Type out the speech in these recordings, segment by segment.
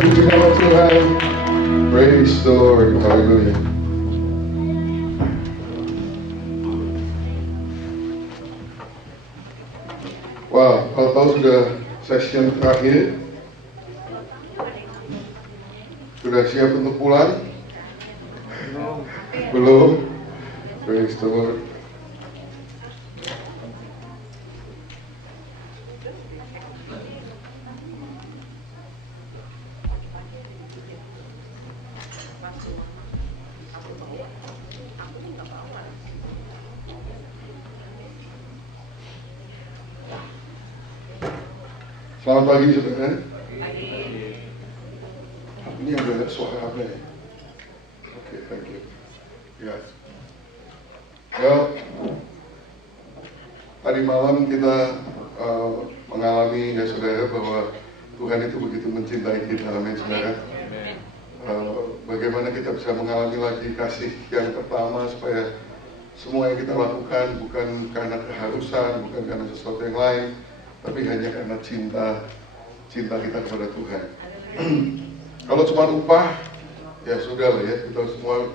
puji nama Tuhan. Praise the Lord. Haleluya. Wah, kalau tahu sudah session terakhir, sudah siap untuk pulang? Belum? Praise the Lord. Selamat pagi saudara. Ini ada suara apa ya? Oke, thank you. Ya. Tadi malam kita mengalami ya saudara bahwa Tuhan itu begitu mencintai kita, amin saudara. Bagaimana kita bisa mengalami lagi kasih yang pertama supaya semua yang kita lakukan bukan karena keharusan, bukan karena sesuatu yang lain, tapi hanya karena cinta kita kepada Tuhan. Kalau cuma upah, ya sudah lah ya, kita semua.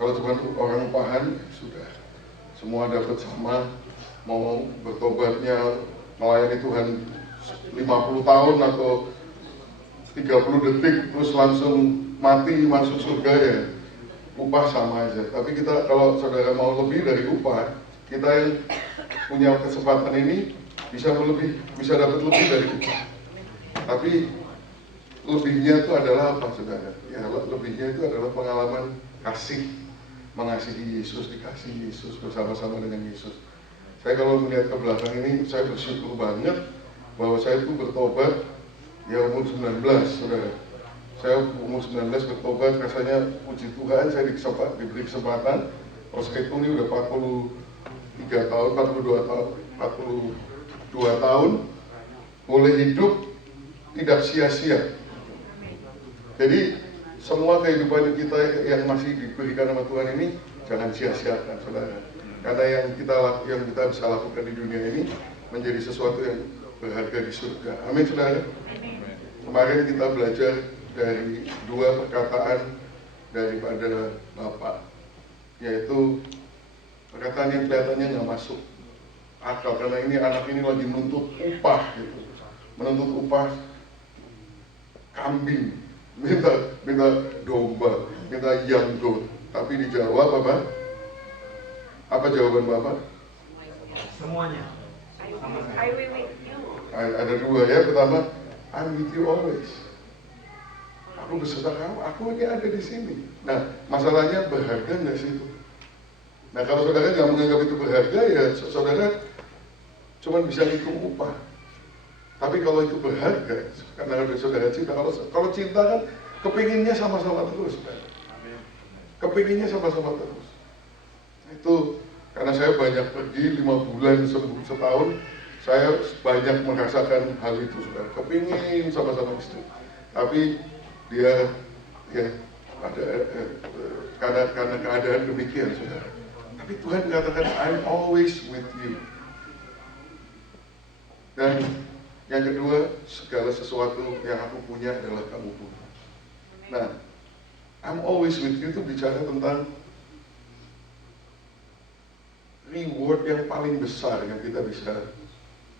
Kalau cuma orang upahan, sudah. Semua dapat sama, mau bertobatnya melayani Tuhan 50 tahun atau 30 detik terus langsung mati masuk surga ya, upah sama aja. Tapi kita kalau saudara mau lebih dari upah, kita yang punya kesempatan ini bisa dapat lebih dari upah. Tapi lebihnya itu adalah apa saudara? Ya lebihnya itu adalah pengalaman kasih, mengasihi Yesus, dikasihi Yesus, bersama-sama dengan Yesus. Saya kalau melihat ke belakang ini, saya bersyukur banget bahwa saya itu bertobat ya umur 19 saudara. Saya umur 19 bertobat, rasanya puji Tuhan saya diberi kesempatan. Kalau saya itu ini udah 42 tahun boleh hidup tidak sia-sia. Jadi semua kehidupan kita yang masih diberikan sama Tuhan ini jangan sia-siakan saudara. Karena yang kita bisa lakukan di dunia ini menjadi sesuatu yang berharga di surga. Amin saudara. Kemarin kita belajar dari 2 perkataan daripada Bapak, yaitu perkataan yang kelihatannya nggak masuk akal karena ini anak ini lagi menuntut upah gitu, menuntut upah kambing, minta domba, minta young goat. Tapi dijawab apa? Apa jawaban Bapak? Semuanya. I will with you. Ada 2 ya. Pertama, I'm with you always. Aku beserta kamu, aku ini ada di sini. Nah, masalahnya berharga nggak sih itu? Nah, kalau saudara nggak menganggap itu berharga, ya saudara cuma bisa hitung upah. Tapi kalau itu berharga, karena ada saudara cinta, kalau cinta kan kepinginnya sama-sama terus, kan? Kepinginnya sama-sama terus. Itu karena saya banyak pergi 5 bulan setahun, saya banyak merasakan hal itu, saudara. Kepingin sama-sama istri, tapi dia ya ada karena keadaan demikian, saudara. Tapi Tuhan katakan I'm always with you. Dan yang kedua, segala sesuatu yang aku punya adalah kamu punya. Nah, I'm always with you itu bicara tentang reward yang paling besar yang kita bisa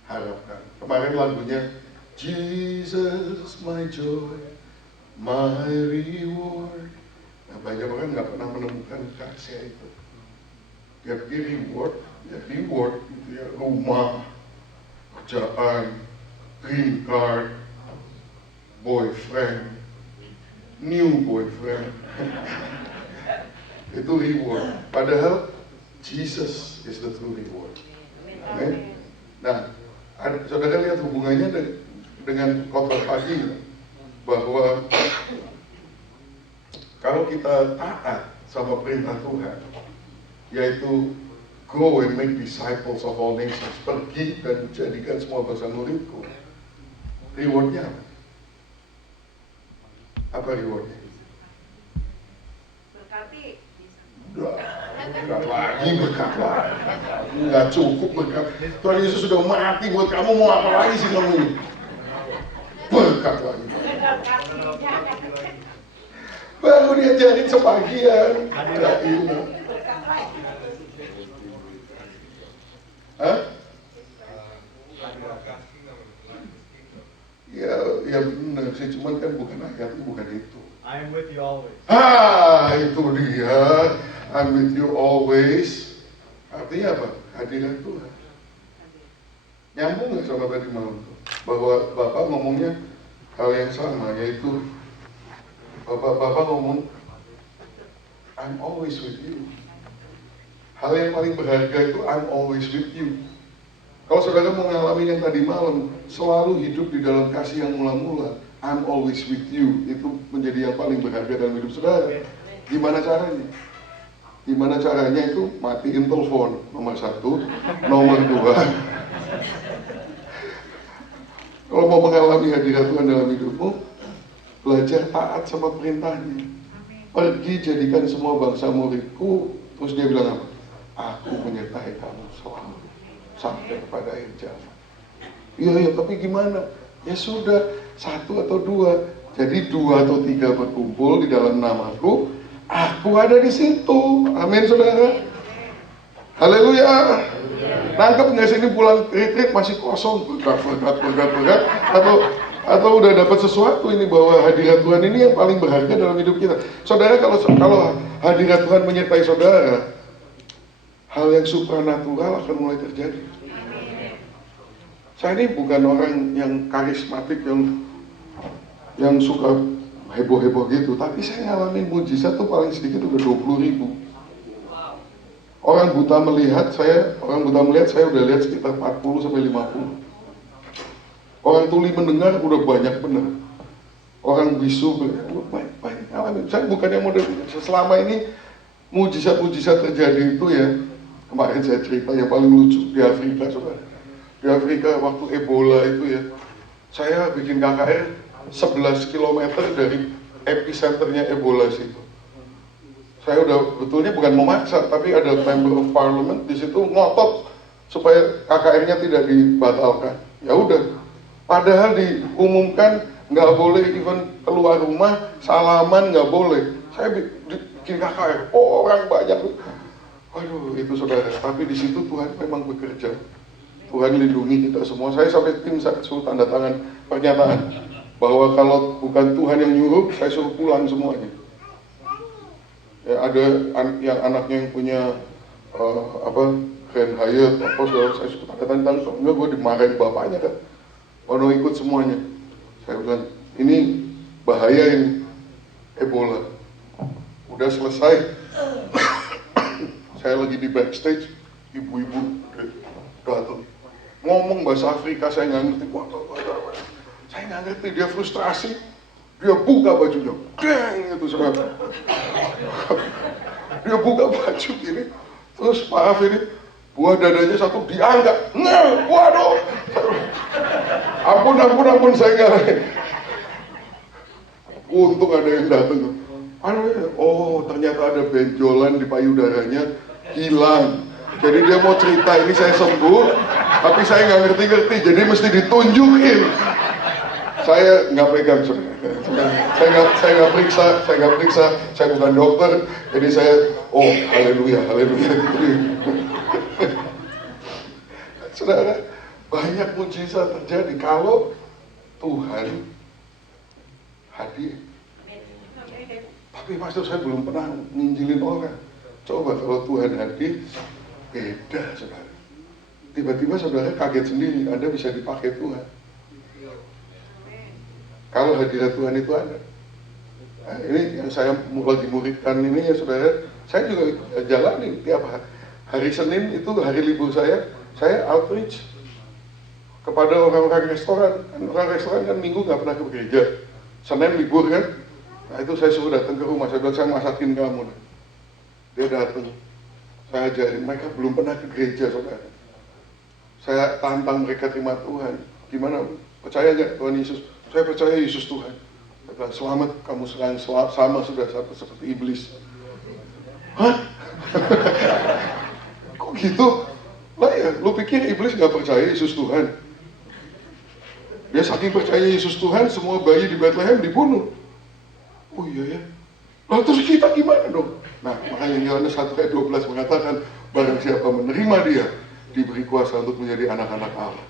harapkan. Kemarin lagunya Jesus my joy, my reward. Nah, banyak orang nggak pernah menemukan kasih itu. Dia pikir reward gitu ya, rumah, kerjaan, green card, boyfriend, new boyfriend. Itu reward. Padahal Jesus is the true reward. Amen. Nah, saudara lihat hubungannya dengan khotbah pagi, bahwa kalau kita taat sama perintah Tuhan, yaitu go and make disciples of all nations, pergi dan jadikan semua bangsa muridku, rewardnya apa? Apa rewardnya? Berkati. Berkat lagi. Nggak cukup berkat. Tuhan Yesus sudah mati buat kamu, mau apa lagi sih kamu ini? Berkat lagi. Baru diajarin sebagian. Ya ini. Hah? Ya benar sih, cuman kan bukan ayatnya, bukan itu. I am with you always. Itu dia. I'm with you always. Artinya apa? Hadirat Tuhan. Nyambung nggak sama tadi malam tuh? Bahwa Bapak ngomongnya hal yang sama, yaitu Bapak ngomong I'm always with you. Hal yang paling berharga itu I'm always with you. Kalau saudara mau ngalamin yang tadi malam, selalu hidup di dalam kasih yang mula-mula, I'm always with you, itu menjadi yang paling berharga dalam hidup saudara. Gimana caranya? Gimana caranya itu matiin telepon, nomor 1, nomor 2. Kalau mau mengalami hadirat Tuhan dalam hidupmu, belajar taat sama perintahnya. Pergi jadikan semua bangsa muridku, terus dia bilang apa? Aku menyertai kamu selalu sampai kepada akhir zaman. Iya, tapi gimana? Ya sudah, 1 atau 2. Jadi 2 atau 3 berkumpul di dalam namaku, aku ada di situ. Amin, saudara. Haleluya. Nangkep nggak sih ini pulang retreat masih kosong, berat, atau udah dapat sesuatu ini bahwa hadirat Tuhan ini yang paling berharga dalam hidup kita. Saudara, kalau hadirat Tuhan menyertai saudara, hal yang supranatural akan mulai terjadi. Saya ini bukan orang yang karismatik yang suka heboh-heboh gitu, tapi saya ngalamin mujizat tuh paling sedikit udah 20.000. Orang buta melihat saya udah lihat sekitar 40 sampai 50. Orang tuli mendengar udah banyak bener. Orang bisu banyak ngalamin. Saya bukan yang model selama ini mujizat-mujizat terjadi itu ya. Kemarin saya cerita yang paling lucu di Afrika, saudara. Di Afrika waktu Ebola itu ya, saya bikin KKR 11 km dari epicenternya Ebola situ. Saya udah betulnya bukan memaksa, tapi ada member of parliament di situ ngotot supaya KKR-nya tidak dibatalkan. Ya udah, padahal diumumkan nggak boleh even keluar rumah, salaman nggak boleh. Saya bikin KKR, orang banyak. Waduh, itu saudara. Tapi di situ Tuhan memang bekerja. Tuhan lindungi kita semua. Saya sampai tim suruh tanda tangan pernyataan bahwa kalau bukan Tuhan yang nyuruh, saya suruh pulang semuanya. Ya, ada yang anaknya yang punya Grand Hyatt, saya suruh tanda tangan. Enggak, gue dimarahin bapaknya kan. Ono ikut semuanya. Saya bilang, ini bahaya ini, Ebola. Udah selesai. Saya lagi di backstage, ibu-ibu datang. Ngomong bahasa Afrika, saya nggak ngerti. Saya nggak ngerti, dia frustrasi. Dia buka bajunya, deng itu saudara. Dia buka baju gini, terus maaf ini, buah dadanya satu diangkat. Waduh. Ampun, saya nggak. Untung ada yang datang. Oh, ternyata ada benjolan di payudaranya hilang. Jadi dia mau cerita ini saya sembuh, tapi saya nggak ngerti-ngerti. Jadi mesti ditunjukin. Saya nggak pegang, saya nggak periksa, saya bukan dokter. Jadi saya, haleluya. Gitu. Saudara, banyak mujizat terjadi kalau Tuhan hadir. Tapi pastor, saya belum pernah nginjilin orang. Coba kalau Tuhan hadir, beda saudara. Tiba-tiba saudara kaget sendiri, Anda bisa dipakai Tuhan. Kalau hadirat Tuhan itu ada. Nah, ini yang saya lagi muridkan ini ya saudara. Saya juga jalanin tiap hari Senin itu hari libur saya outreach kepada orang-orang restoran. Orang restoran kan Minggu nggak pernah ke gereja. Senin libur kan. Nah itu saya suruh datang ke rumah, saya bilang saya masakin kamu. Dia datang, saya ajarin, mereka belum pernah ke gereja saudara. Saya tantang mereka terima Tuhan. Gimana? Percaya nggak Tuhan Yesus? Saya percaya Yesus Tuhan. Saya bilang, selamat kamu sama sudah seperti iblis. Hah? Kok gitu? Lah ya, lu pikir iblis nggak percaya Yesus Tuhan? Dia saking percaya Yesus Tuhan, semua bayi di Bethlehem dibunuh. Oh iya ya. Lalu terus kita gimana dong? Nah, makanya Yohanes 1 ayat 12 mengatakan, barang siapa menerima dia, diberi kuasa untuk menjadi anak-anak Allah.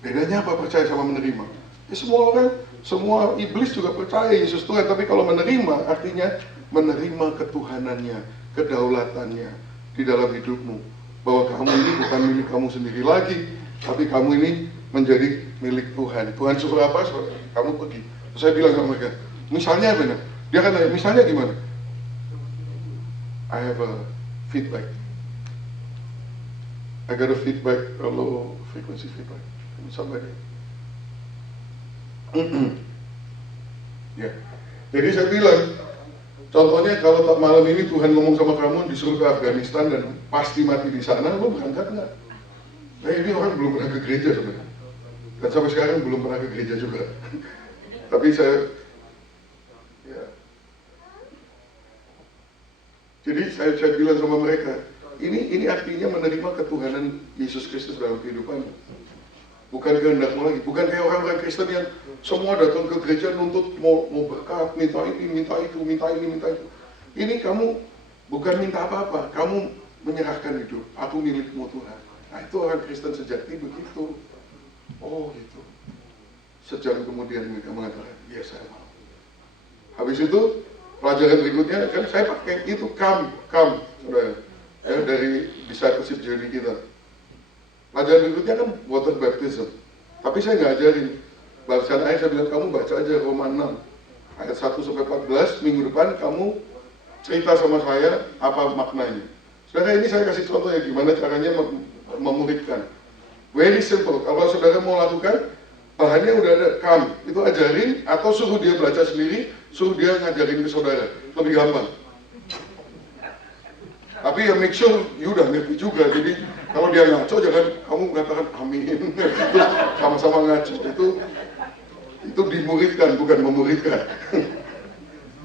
Bedanya apa percaya sama menerima? Ya, semua orang, semua iblis juga percaya Yesus Tuhan, tapi kalau menerima artinya menerima ketuhanannya, kedaulatannya di dalam hidupmu. Bahwa kamu ini bukan milik kamu sendiri lagi, tapi kamu ini menjadi milik Tuhan. Tuhan suruh apa? Kamu pergi. Terus saya bilang sama mereka, misalnya apa nih? Dia kan tanya, misalnya gimana? I have a feedback. I got a feedback, a low frequency feedback from somebody. Ya. Jadi saya bilang, contohnya kalau malam ini Tuhan ngomong sama kamu disuruh ke Afghanistan dan pasti mati di sana, lo berangkat nggak? Nah ini orang belum pernah ke gereja sebenarnya. Dan sampai sekarang belum pernah ke gereja juga. Tapi saya, ya. Jadi saya bilang sama mereka, ini artinya menerima ketuhanan Yesus Kristus dalam kehidupanmu. Bukan kehendakmu lagi, bukan kayak orang-orang Kristen yang semua datang ke gereja nuntut mau berkat, minta ini, minta itu, minta ini, minta itu. Ini kamu bukan minta apa-apa, kamu menyerahkan hidup, aku milikmu Tuhan. Nah itu orang Kristen sejati begitu. Oh gitu. Sejam kemudian mereka mengatakan, ya saya mau. Habis itu pelajaran berikutnya kan saya pakai itu come, saudara. Ya, dari discipleship journey kita. Pelajaran berikutnya kan water baptism. Tapi saya nggak ajarin. Bacaan ayat saya bilang kamu baca aja Roma 6 ayat 1-14. Minggu depan kamu cerita sama saya apa maknanya. Saudara, ini saya kasih contoh ya gimana caranya memuridkan. Very simple. Kalau saudara mau lakukan, bahannya udah ada, come, itu ajarin atau suruh dia baca sendiri, suruh dia ngajarin ke saudara. Lebih gampang. Tapi ya make sure you udah ngerti juga. Jadi kalau dia ngaco jangan kamu mengatakan amin. Terus sama-sama ngaco. Itu dimuridkan, bukan memuridkan.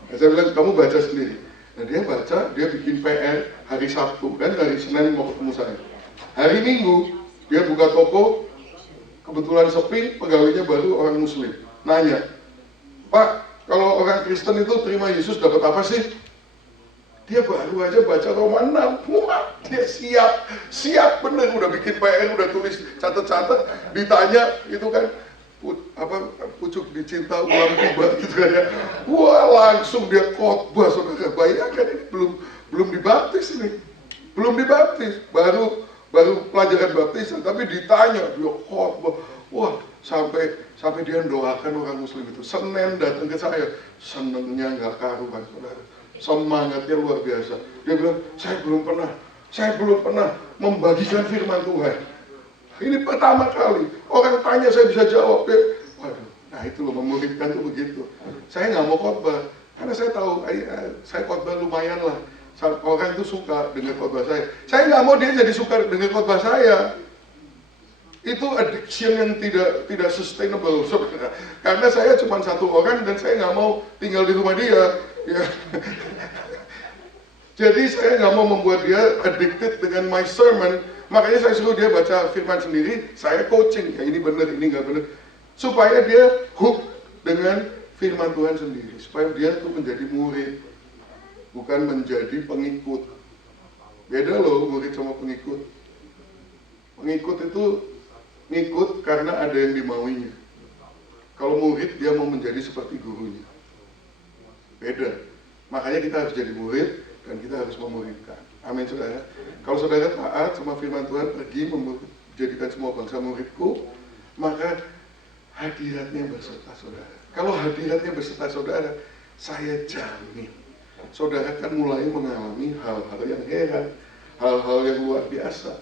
Nah, saya bilang kamu baca sendiri. Nah dia baca, dia bikin PR hari Sabtu, kan hari Senin mau ketemu saya. Hari Minggu dia buka toko, kebetulan sepi, pegawainya baru orang Muslim. Nanya, Pak, kalau orang Kristen itu terima Yesus dapat apa sih? Dia baru aja baca Roma 6. Wah, dia siap bener, udah bikin PR, udah tulis catat-catat, ditanya itu kan pucuk dicinta ulang tiba gitu kan ya. Wah, langsung dia khotbah, saudara. Bayangkan ini belum dibaptis ini. Belum dibaptis, baru pelajaran baptisan, tapi ditanya dia khotbah. Wah, sampai dia doakan orang Muslim itu. Senin datang ke saya, senengnya nggak karuan, saudara. Semangatnya luar biasa. Dia bilang, saya belum pernah membagikan firman Tuhan. Ini pertama kali. Orang tanya saya bisa jawab. Waduh, nah itu loh, memuridkan tuh begitu. Saya nggak mau khotbah, karena saya tahu, saya khotbah lumayan lah. Orang itu suka dengar khotbah saya. Saya nggak mau dia jadi suka dengar khotbah saya. Itu addiction yang tidak sustainable, saudara. Karena saya cuma satu orang dan saya nggak mau tinggal di rumah dia. Ya. Jadi saya nggak mau membuat dia addicted dengan my sermon. Makanya saya suruh dia baca firman sendiri. Saya coaching, ya ini benar, ini nggak benar. Supaya dia hook dengan firman Tuhan sendiri. Supaya dia tuh menjadi murid, bukan menjadi pengikut. Beda loh murid sama pengikut. Pengikut itu ngikut karena ada yang dimauinya. Kalau murid dia mau menjadi seperti gurunya. Beda. Makanya kita harus jadi murid dan kita harus memuridkan. Amin saudara. Kalau saudara taat sama firman Tuhan, pergi menjadikan semua bangsa muridku, maka hadiratnya berserta saudara. Kalau hadiratnya berserta saudara, saya jamin saudara kan mulai mengalami hal-hal yang heran, hal-hal yang luar biasa.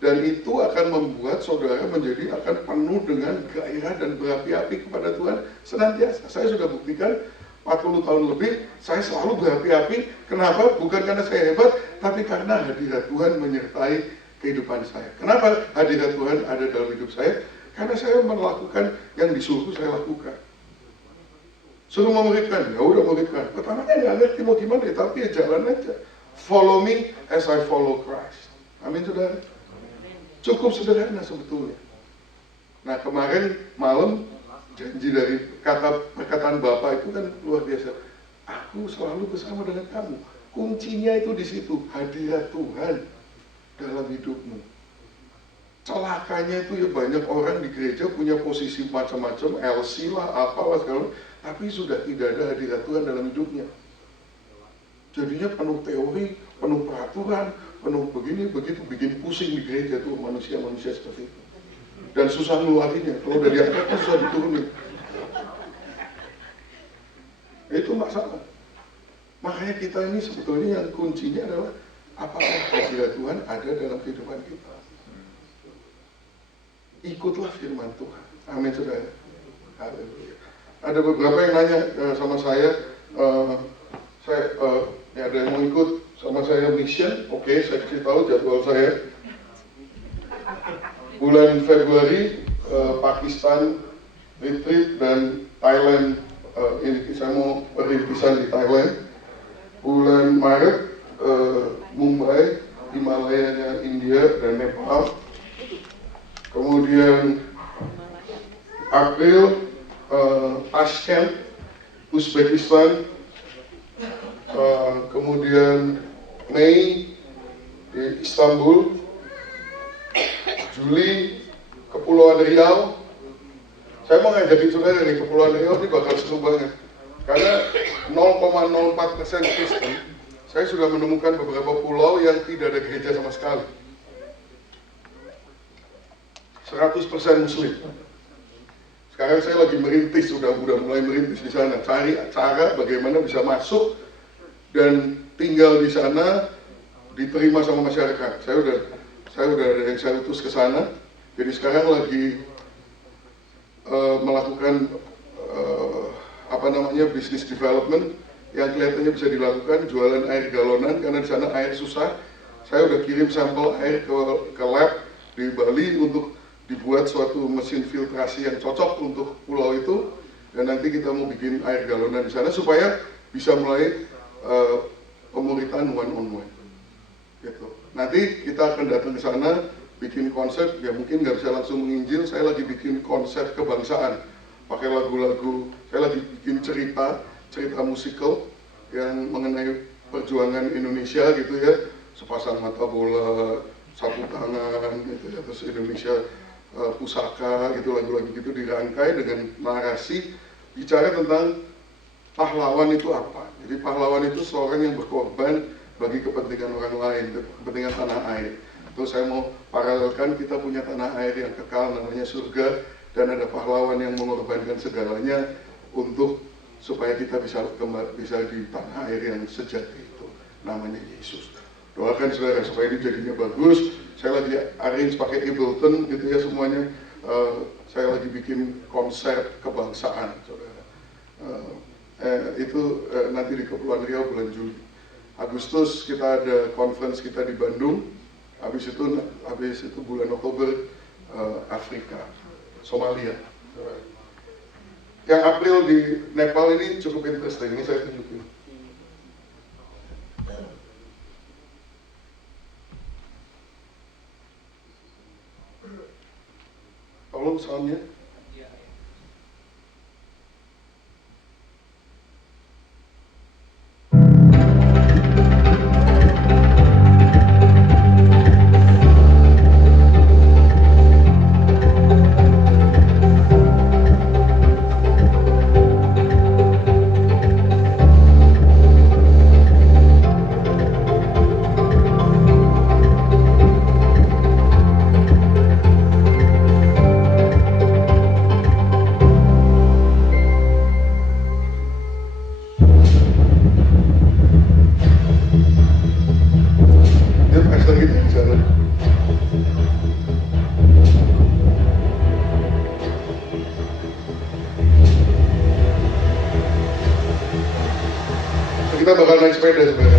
Dan itu akan membuat saudara akan penuh dengan gairah dan berapi-api kepada Tuhan senantiasa. Saya sudah buktikan 40 tahun lebih, saya selalu berapi-api. Kenapa? Bukan karena saya hebat, tapi karena hadirat Tuhan menyertai kehidupan saya. Kenapa hadirat Tuhan ada dalam hidup saya? Karena saya melakukan yang disuruh saya lakukan. Suruh memuridkan, ya udah memuridkan. Pertamanya nggak ngerti mau gimana, tapi ya jalan aja. Follow me as I follow Christ. Amin saudara. Cukup sederhana sebetulnya. Nah kemarin malam janji dari perkataan Bapak itu kan luar biasa. Aku selalu bersama dengan kamu. Kuncinya itu di situ, hadirat Tuhan dalam hidupmu. Celakanya itu ya banyak orang di gereja punya posisi macam-macam, LC lah, apalah segala, tapi sudah tidak ada hadirat Tuhan dalam hidupnya. Jadinya penuh teori, penuh peraturan, penuh begini, begitu, bikin pusing di gereja tuh manusia-manusia seperti itu. Dan susah ngeluarinnya, kalau udah diangkat susah diturunin. Itu masalah. Makanya kita ini sebetulnya yang kuncinya adalah apakah hadirat Tuhan ada dalam kehidupan kita. Ikutlah firman Tuhan. Amin saudara. Ada beberapa yang nanya sama saya, ada yang mau ikut sama saya mission. Oke, saya kasih tahu jadwal saya. Bulan Februari Pakistan retreat dan Thailand, ini saya mau perintisan di Thailand. Bulan Maret Mumbai, Himalaya, India dan Nepal. Kemudian April Tashkent, Uzbekistan. Kemudian Mei di Istanbul. Juli Kepulauan Riau. Saya mau ngajakin saudara nih, Kepulauan Riau ini bakal seru banget. Karena 0,04% Kristen, saya sudah menemukan beberapa pulau yang tidak ada gereja sama sekali. 100% Muslim. Sekarang saya lagi merintis, sudah mulai merintis di sana, cari cara bagaimana bisa masuk dan tinggal di sana, diterima sama masyarakat. Saya udah ada yang saya utus ke sana. Jadi sekarang lagi melakukan business development yang kelihatannya bisa dilakukan, jualan air galonan karena di sana air susah. Saya udah kirim sampel air ke lab di Bali untuk dibuat suatu mesin filtrasi yang cocok untuk pulau itu, dan nanti kita mau bikin air galonan di sana supaya bisa mulai pemuritan one on one. Gitu. Nanti kita akan datang ke sana, bikin konsep, ya mungkin nggak bisa langsung menginjil. Saya lagi bikin konsep kebangsaan, pakai lagu-lagu. Saya lagi bikin cerita musikal yang mengenai perjuangan Indonesia gitu ya, sepasang mata bola, sapu tangan gitu ya, terus Indonesia pusaka gitu, lagu-lagu gitu dirangkai dengan narasi bicara tentang pahlawan itu apa. Jadi pahlawan itu seorang yang berkorban bagi kepentingan orang lain, kepentingan tanah air. Terus saya mau paralelkan, kita punya tanah air yang kekal namanya surga, dan ada pahlawan yang mengorbankan segalanya untuk supaya kita bisa di tanah air yang sejati itu, namanya Yesus. Doakan saudara supaya ini jadinya bagus. Saya lagi arrange pakai Ableton gitu ya semuanya. Saya lagi bikin konser kebangsaan saudara. Itu nanti di Kepulauan Riau bulan Juli. Agustus kita ada conference kita di Bandung. Habis itu bulan Oktober Afrika, Somalia. Yang April di Nepal ini cukup interesting. Ini saya tunjukin. Tolong soundnya. Kita bakal naik sepeda sebenarnya.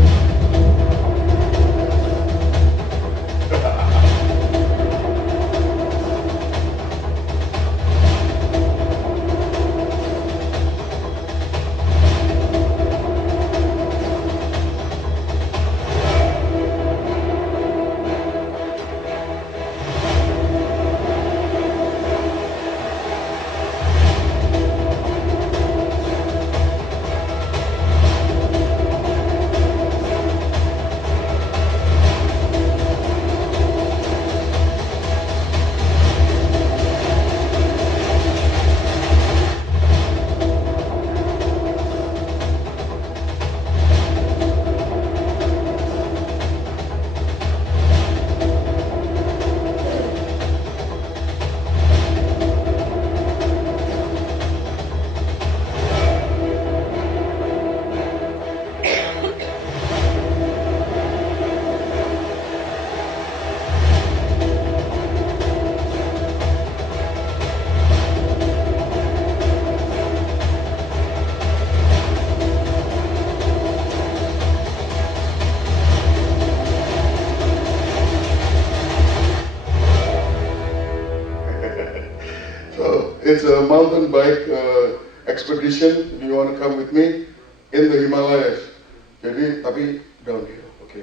So it's a mountain bike expedition. If you want to come with me in the Himalayas. Jadi tapi downhill, oke.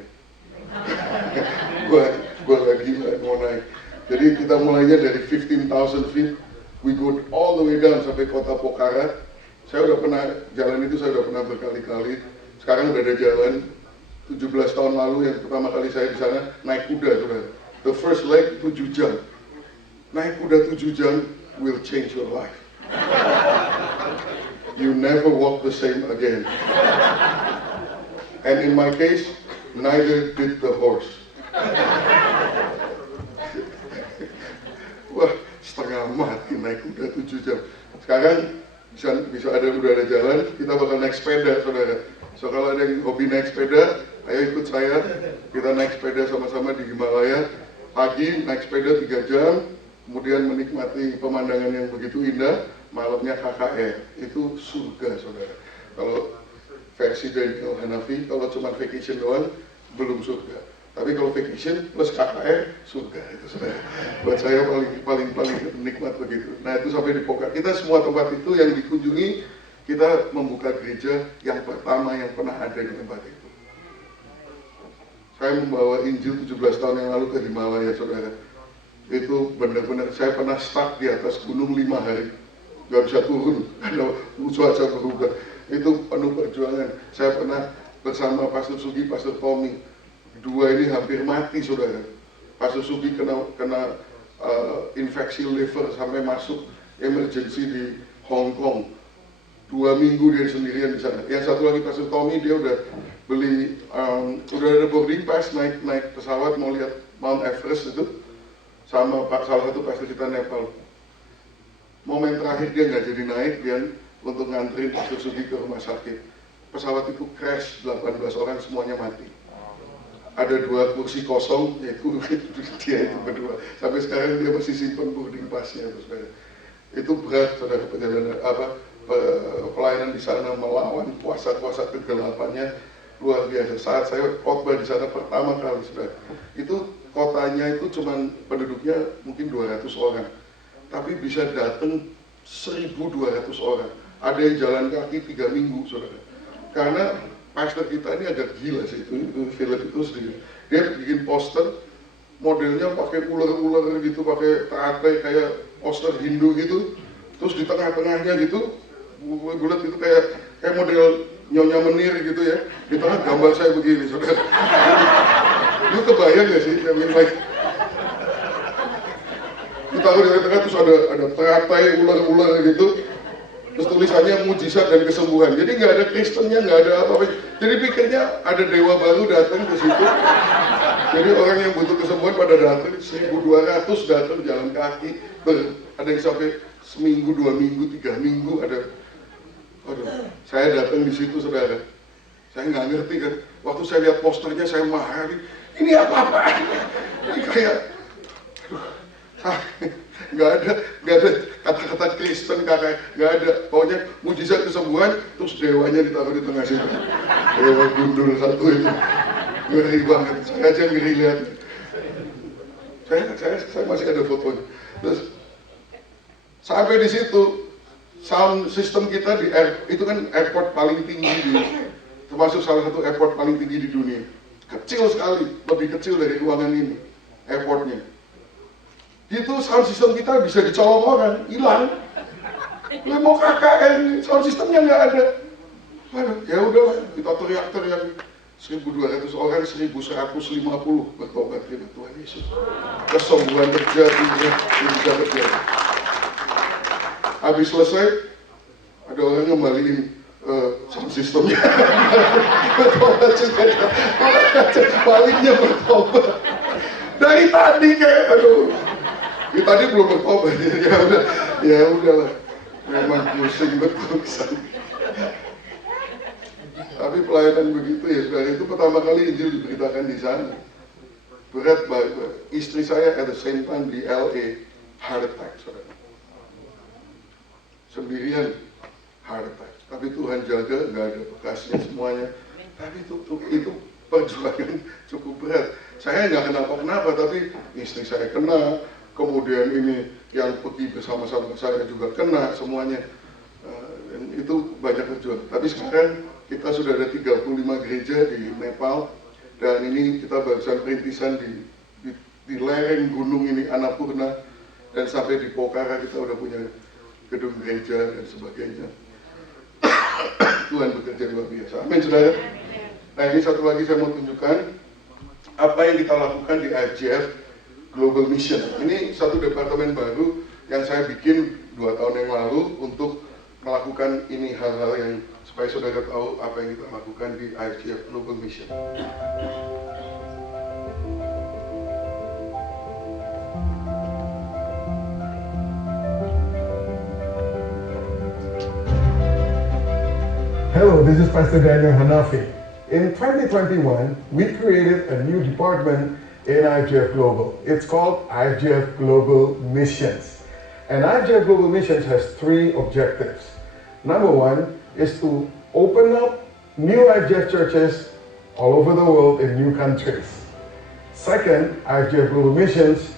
Gua lagi mau naik. Jadi kita mulainya dari 15,000 feet. We go all the way down sampai kota Pokhara. Saya udah pernah jalan itu, saya udah pernah berkali-kali. Sekarang udah ada jalan. 17 tahun lalu yang pertama kali saya di sana naik kuda, saudara. The first leg 7 jam. Naik kuda 7 jam will change your life. You never walk the same again. And in my case, neither did the horse. Wah, setengah mati naik kuda 7 jam. Sekarang bisa udah ada jalan, kita bakal naik sepeda, saudara. So kalau ada yang hobi naik sepeda, ayo ikut saya. Kita naik sepeda sama-sama di Himalaya. Pagi naik sepeda 3 jam, kemudian menikmati pemandangan yang begitu indah. Malamnya KKR, itu surga, saudara. Kalau versi Daniel Hanafi, kalau cuma vacation doang, belum surga. Tapi kalau vacation plus KKR, surga itu, saudara. Buat saya paling nikmat begitu. Nah itu sampai di Pokhara. Kita semua tempat itu yang dikunjungi, kita membuka gereja yang pertama yang pernah ada di tempat itu. Saya membawa Injil 17 tahun yang lalu ke Himalaya, saudara. Itu benar-benar, saya pernah stuck di atas gunung 5 hari. Gak bisa turun, karena cuaca berubah. Itu penuh perjuangan. Saya pernah bersama Pastor Sugi, Pastor Tommy. Dua ini hampir mati, saudara. Pastor Sugi kena infeksi liver sampai masuk emergency di Hong Kong. 2 minggu dia sendirian di sana. Yang satu lagi Pastor Tommy, dia udah beli, udah ada boarding pass, naik pesawat mau lihat Mount Everest itu, sama salah satu pastor kita Nepal. Momen terakhir dia nggak jadi naik, dia untuk nganterin Pastor Sugi ke rumah sakit. Pesawat itu crash, 18 orang semuanya mati. Ada 2 kursi kosong, yaitu dia itu berdua. Sampai sekarang dia masih simpan boarding passnya, saudara. Itu berat, saudara, perjalanan pelayanan di sana, melawan kuasa-kuasa kegelapannya luar biasa. Saat saya khotbah di sana pertama kali, saudara, itu kotanya itu cuman penduduknya mungkin 200 orang, tapi bisa datang 1.200 orang. Ada yang jalan kaki 3 minggu, saudara. Karena pastor kita ini agak gila sih, itu Philip itu sendiri. Dia bikin poster, modelnya pakai ular-ular gitu, pakai teratai kayak poster Hindu gitu. Terus di tengah-tengahnya gitu, gue lihat itu kayak model Nyonya Menir gitu ya. Di tengah gambar saya begini, saudara. Lu kebayang gak sih? Ditaruh di tengah terus ada teratai ular-ular gitu. Terus tulisannya mujizat dan kesembuhan. Jadi nggak ada Kristennya, nggak ada apa-apa. Jadi pikirnya ada dewa baru datang ke situ. Jadi orang yang butuh kesembuhan pada datang, 1.200 datang jalan kaki. Ada yang sampai seminggu, 2 minggu, 3 minggu ada. Aduh, saya datang di situ, saudara. Saya nggak ngerti kan. Waktu saya lihat posternya saya marah. Ini apa-apaan? Ini kayak, aduh, nggak ada kata-kata Kristen, kakak, nggak ada. Pokoknya mujizat kesembuhan, terus dewanya ditaruh di tengah situ. Dewa gundul satu itu, ngeri banget. Saya aja ngeri lihat. Saya masih ada fotonya. Terus sampai di situ, sound system kita itu kan airport paling tinggi termasuk salah satu airport paling tinggi di dunia. Kecil sekali, lebih kecil dari ruangan ini, airportnya. Itu sound system kita bisa dicolong orang, hilang. Lu mau KKN, sound systemnya nggak ada. Waduh, ya udah, kita teriak-teriak. 1.200 orang, 1.150 bertobat kepada Tuhan Yesus. Kesembuhan terjadi, bisa terjadi. Habis selesai, ada orang ngembaliin sound systemnya. Bertobat juga, baliknya bertobat. Dari tadi kayak, aduh. Ya, tadi belum bertobat, ya udahlah. Memang pusing betul kesana. Tapi pelayanan begitu ya, saudara, itu pertama kali Injil diberitakan di sana. Berat banget. Istri saya at the same time di LA, heart attack, saudara. Sendirian, heart attack. Tapi Tuhan jaga, nggak ada bekasnya semuanya. Tapi itu perjuangan cukup berat. Saya nggak kenapa-kenapa, tapi istri saya kena, kemudian ini yang pergi bersama-sama saya juga kena semuanya. Dan itu banyak berjuang. Tapi sekarang kita sudah ada 35 gereja di Nepal, dan ini kita barusan perintisan di lereng gunung ini Annapurna, dan sampai di Pokhara kita udah punya gedung gereja dan sebagainya. Tuhan bekerja luar biasa. Amin, saudara. Nah, ini satu lagi saya mau tunjukkan apa yang kita lakukan di IFGF Global Mission. Ini satu departemen baru yang saya bikin 2 tahun yang lalu untuk melakukan ini, hal-hal yang supaya saudara tahu apa yang kita lakukan di IFGF Global Mission. Hello, this is Pastor Daniel Hanafi. In 2021, we created a new department in IFGF Global. It's called IFGF Global Missions. And IFGF Global Missions has 3 objectives. Number 1 is to open up new IFGF churches all over the world in new countries. Second, IFGF Global Missions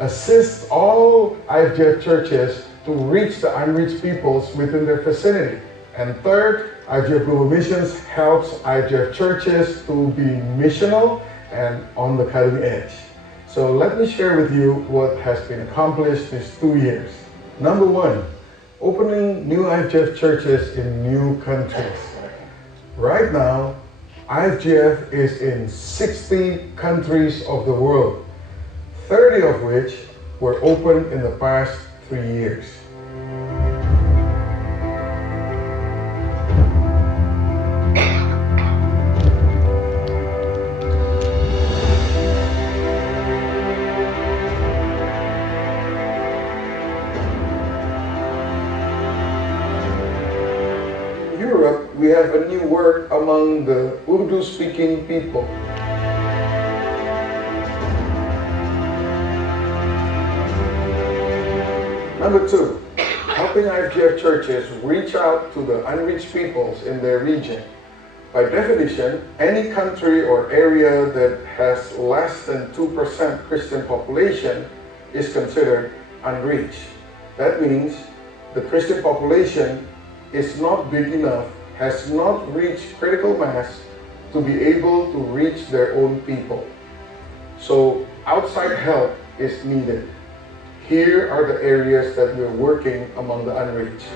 assists all IFGF churches to reach the unreached peoples within their vicinity. And third, IFGF Global Missions helps IFGF churches to be missional and on the cutting edge. So let me share with you what has been accomplished these 2 years. Number 1, opening new IFGF churches in new countries. Right now, IFGF is in 60 countries of the world, 30 of which were opened in the past 3 years. We have a new word among the Urdu-speaking people. Number 2, helping IFGF churches reach out to the unreached peoples in their region. By definition, any country or area that has less than 2% Christian population is considered unreached. That means the Christian population is not big enough, has not reached critical mass to be able to reach their own people. So outside help is needed. Here are the areas that we're working among the unreached.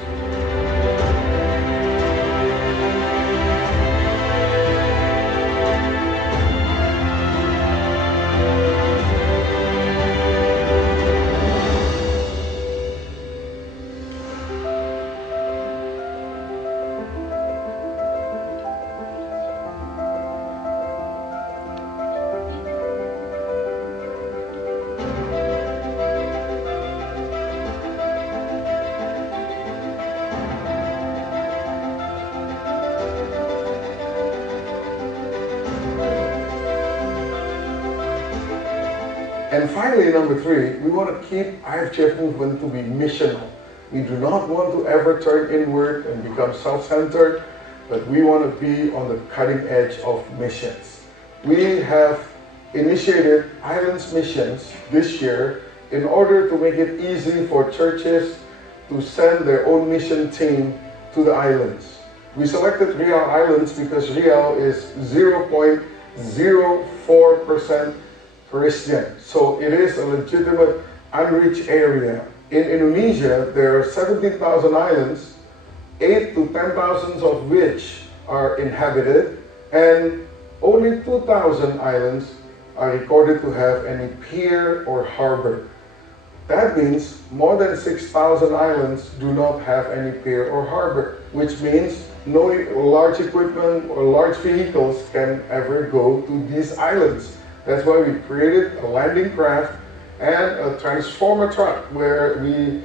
And finally, number 3, we want to keep IFGF movement to be missional. We do not want to ever turn inward and become self-centered, but we want to be on the cutting edge of missions. We have initiated Islands Missions this year in order to make it easy for churches to send their own mission team to the islands. We selected Riau Islands because Riau is 0.04% Christian. So it is a legitimate unreached area. In Indonesia, there are 17,000 islands, 8 to 10,000 of which are inhabited, and only 2,000 islands are recorded to have any pier or harbor. That means more than 6,000 islands do not have any pier or harbor, which means no large equipment or large vehicles can ever go to these islands. That's why we created a landing craft and a transformer truck, where we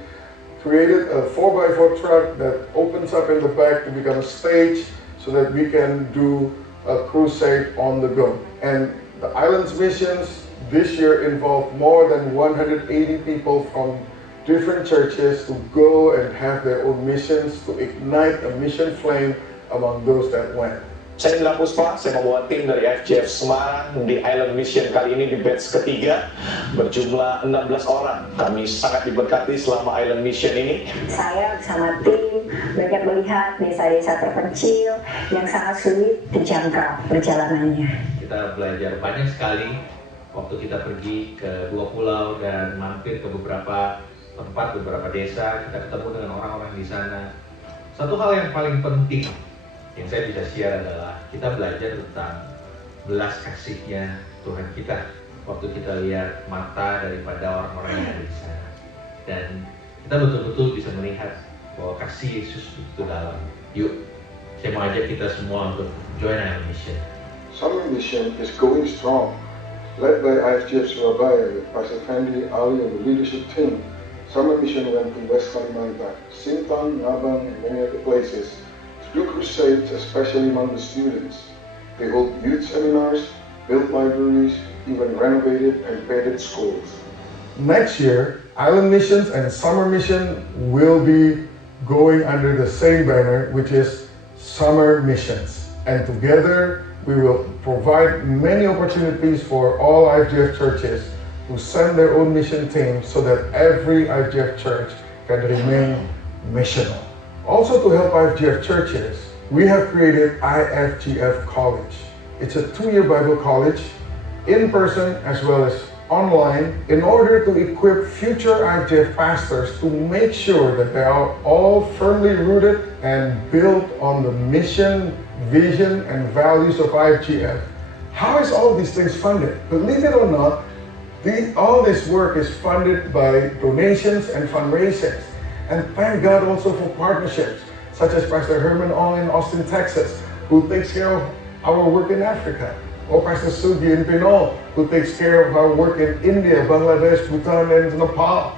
created a 4x4 truck that opens up in the back to become a stage so that we can do a crusade on the go. And the Islands Missions this year involved more than 180 people from different churches to go and have their own missions, to ignite a mission flame among those that went. Saya Indra Puspa, saya membawa tim dari FGF Semarang di Island Mission kali ini di batch ketiga, berjumlah 16 orang. Kami sangat diberkati selama Island Mission ini. Saya bersama tim banyak melihat desa-desa terpencil yang sangat sulit dijangkau perjalanannya. Kita belajar banyak sekali waktu kita pergi ke 2 pulau dan mampir ke beberapa tempat, beberapa desa. Kita ketemu dengan orang-orang di sana. Satu hal yang paling penting yang saya bisa share adalah kita belajar tentang belas kasihnya Tuhan kita waktu kita lihat mata daripada orang-orang yang ada di sana, dan kita betul-betul bisa melihat bahwa kasih Yesus begitu dalam. Yuk, saya mau ajak kita semua untuk join our mission. Summer Mission is going strong, led by IFGF Surabaya with Pastor Fendi Ali and the leadership team. Summer Mission went to West Kalimantan, Sintang, Ngabang, and many other places to do crusades, especially among the students. They hold youth seminars, built libraries, even renovated and painted schools. Next year, Island Missions and Summer Mission will be going under the same banner, which is Summer Missions. And together, we will provide many opportunities for all IFGF churches who send their own mission teams so that every IFGF church can remain missional. Also, to help IFGF churches, we have created IFGF College. It's a 2-year Bible college, in person as well as online, in order to equip future IFGF pastors to make sure that they are all firmly rooted and built on the mission, vision, and values of IFGF. How is all these things funded? Believe it or not, all this work is funded by donations and fundraisings. And thank God also for partnerships, such as Pastor Herman Ong in Austin, Texas, who takes care of our work in Africa, or Pastor Sugi in Pinol, who takes care of our work in India, Bangladesh, Bhutan, and Nepal,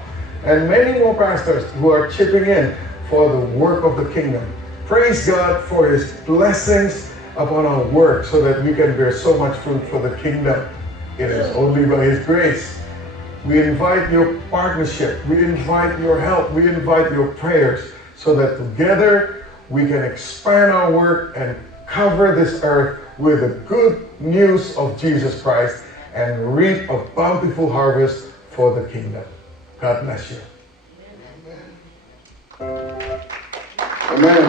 and many more pastors who are chipping in for the work of the kingdom. Praise God for His blessings upon our work so that we can bear so much fruit for the kingdom. It is only by His grace. We invite your partnership, we invite your help, we invite your prayers so that together we can expand our work and cover this earth with the good news of Jesus Christ and reap a bountiful harvest for the kingdom. God bless you. Amen.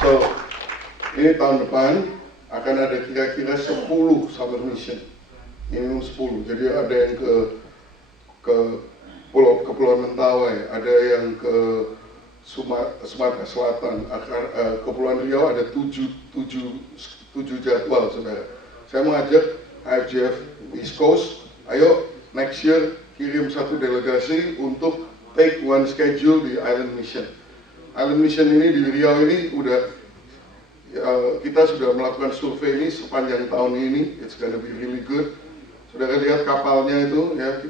So, ini tahun depan akan ada kira-kira 10 summer mission. Minimum 10. Jadi ada yang ke Kepulauan Mentawai, ada yang ke Sumatera Selatan, Kepulauan Riau ada 7 jadwal, saudara. Saya mengajak IFGF East Coast, ayo next year kirim satu delegasi untuk take one schedule di Island Mission. Island Mission ini di Riau ini kita sudah melakukan survei ini sepanjang tahun ini. It's gonna be really good. Saudara lihat kapalnya itu, ya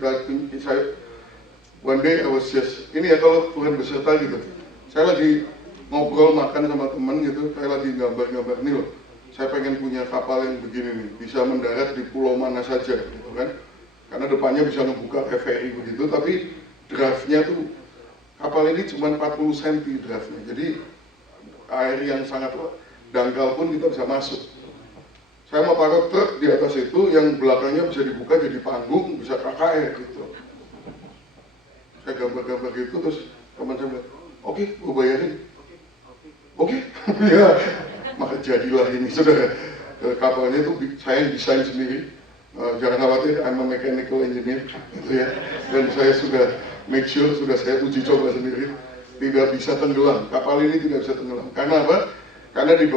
saya one day I was just ini ya kalau Tuhan beserta gitu. Saya lagi ngobrol makan sama teman gitu, saya lagi gambar-gambar nih loh. Saya pengen punya kapal yang begini nih, bisa mendarat di pulau mana saja gitu kan. Karena depannya bisa ngebuka kayak ferry begitu, tapi draftnya tuh kapal ini cuma 40 cm draftnya. Jadi air yang sangat dangkal pun kita bisa masuk. Saya mau taruh truk di atas itu yang belakangnya bisa dibuka jadi panggung, bisa KKR gitu. Saya gambar-gambar gitu, terus teman saya bilang, oke, gue bayarin. Oke, ya, maka jadilah ini, saudara. Kapalnya itu saya yang desain sendiri. Jangan khawatir, I'm a mechanical engineer, gitu ya. Dan saya sudah make sure, sudah saya uji coba sendiri, tidak bisa tenggelam. Kapal ini tidak bisa tenggelam. Karena apa? Karena di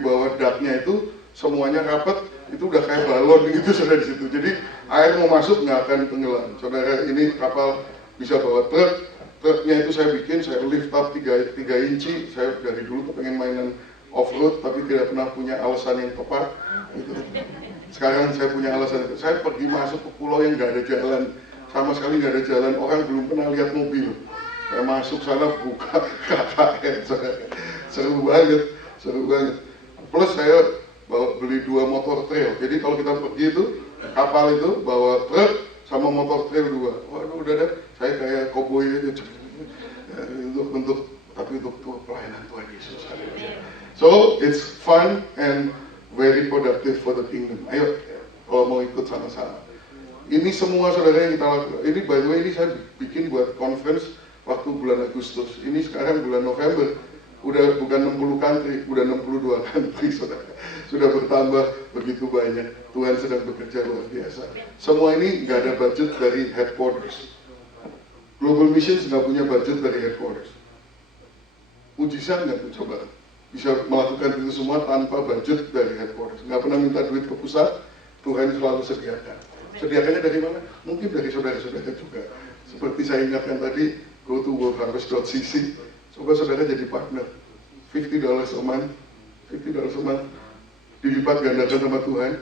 bawah daknya itu semuanya rapat, itu udah kayak balon gitu sudah di situ. Jadi air mau masuk nggak akan tenggelam. Saudara, ini kapal bisa bawa truk. Truknya itu saya bikin, saya lift up 3 inci. Saya dari dulu pengen mainan off-road, tapi tidak pernah punya alasan yang tepat. Gitu. Sekarang saya punya alasan itu. Saya pergi masuk ke pulau yang nggak ada jalan, sama sekali nggak ada jalan. Orang belum pernah lihat mobil. Saya masuk sana buka KKN, seru banget, seru banget. Plus saya beli 2 motor trail. Jadi kalau kita pergi itu kapal itu bawa truk sama motor trail 2. Waduh, udah deh. Saya kayak koboi aja. Tapi untuk pelayanan Tuhan Yesus. So it's fun and very productive for the kingdom. Ayo, kalau mau ikut sama-sama. Ini semua saudara yang kita lakukan. Ini by the way, ini saya bikin buat conference waktu bulan Agustus. Ini sekarang bulan November. Udah bukan 60 country, udah 62 country saudara. Sudah bertambah begitu banyak. Tuhan sedang bekerja luar biasa. Semua ini nggak ada budget dari headquarters. Global Missions nggak punya budget dari headquarters. Mujizat nggak tuh coba bisa melakukan itu semua tanpa budget dari headquarters. Nggak pernah minta duit ke pusat, Tuhan selalu sediakan. Sediakannya dari mana? Mungkin dari saudara-saudara juga. Seperti saya ingatkan tadi, go to worldharvest.cc. Coba saudara jadi partner. $50 a month, $50 a month, dilipat gandakan sama Tuhan.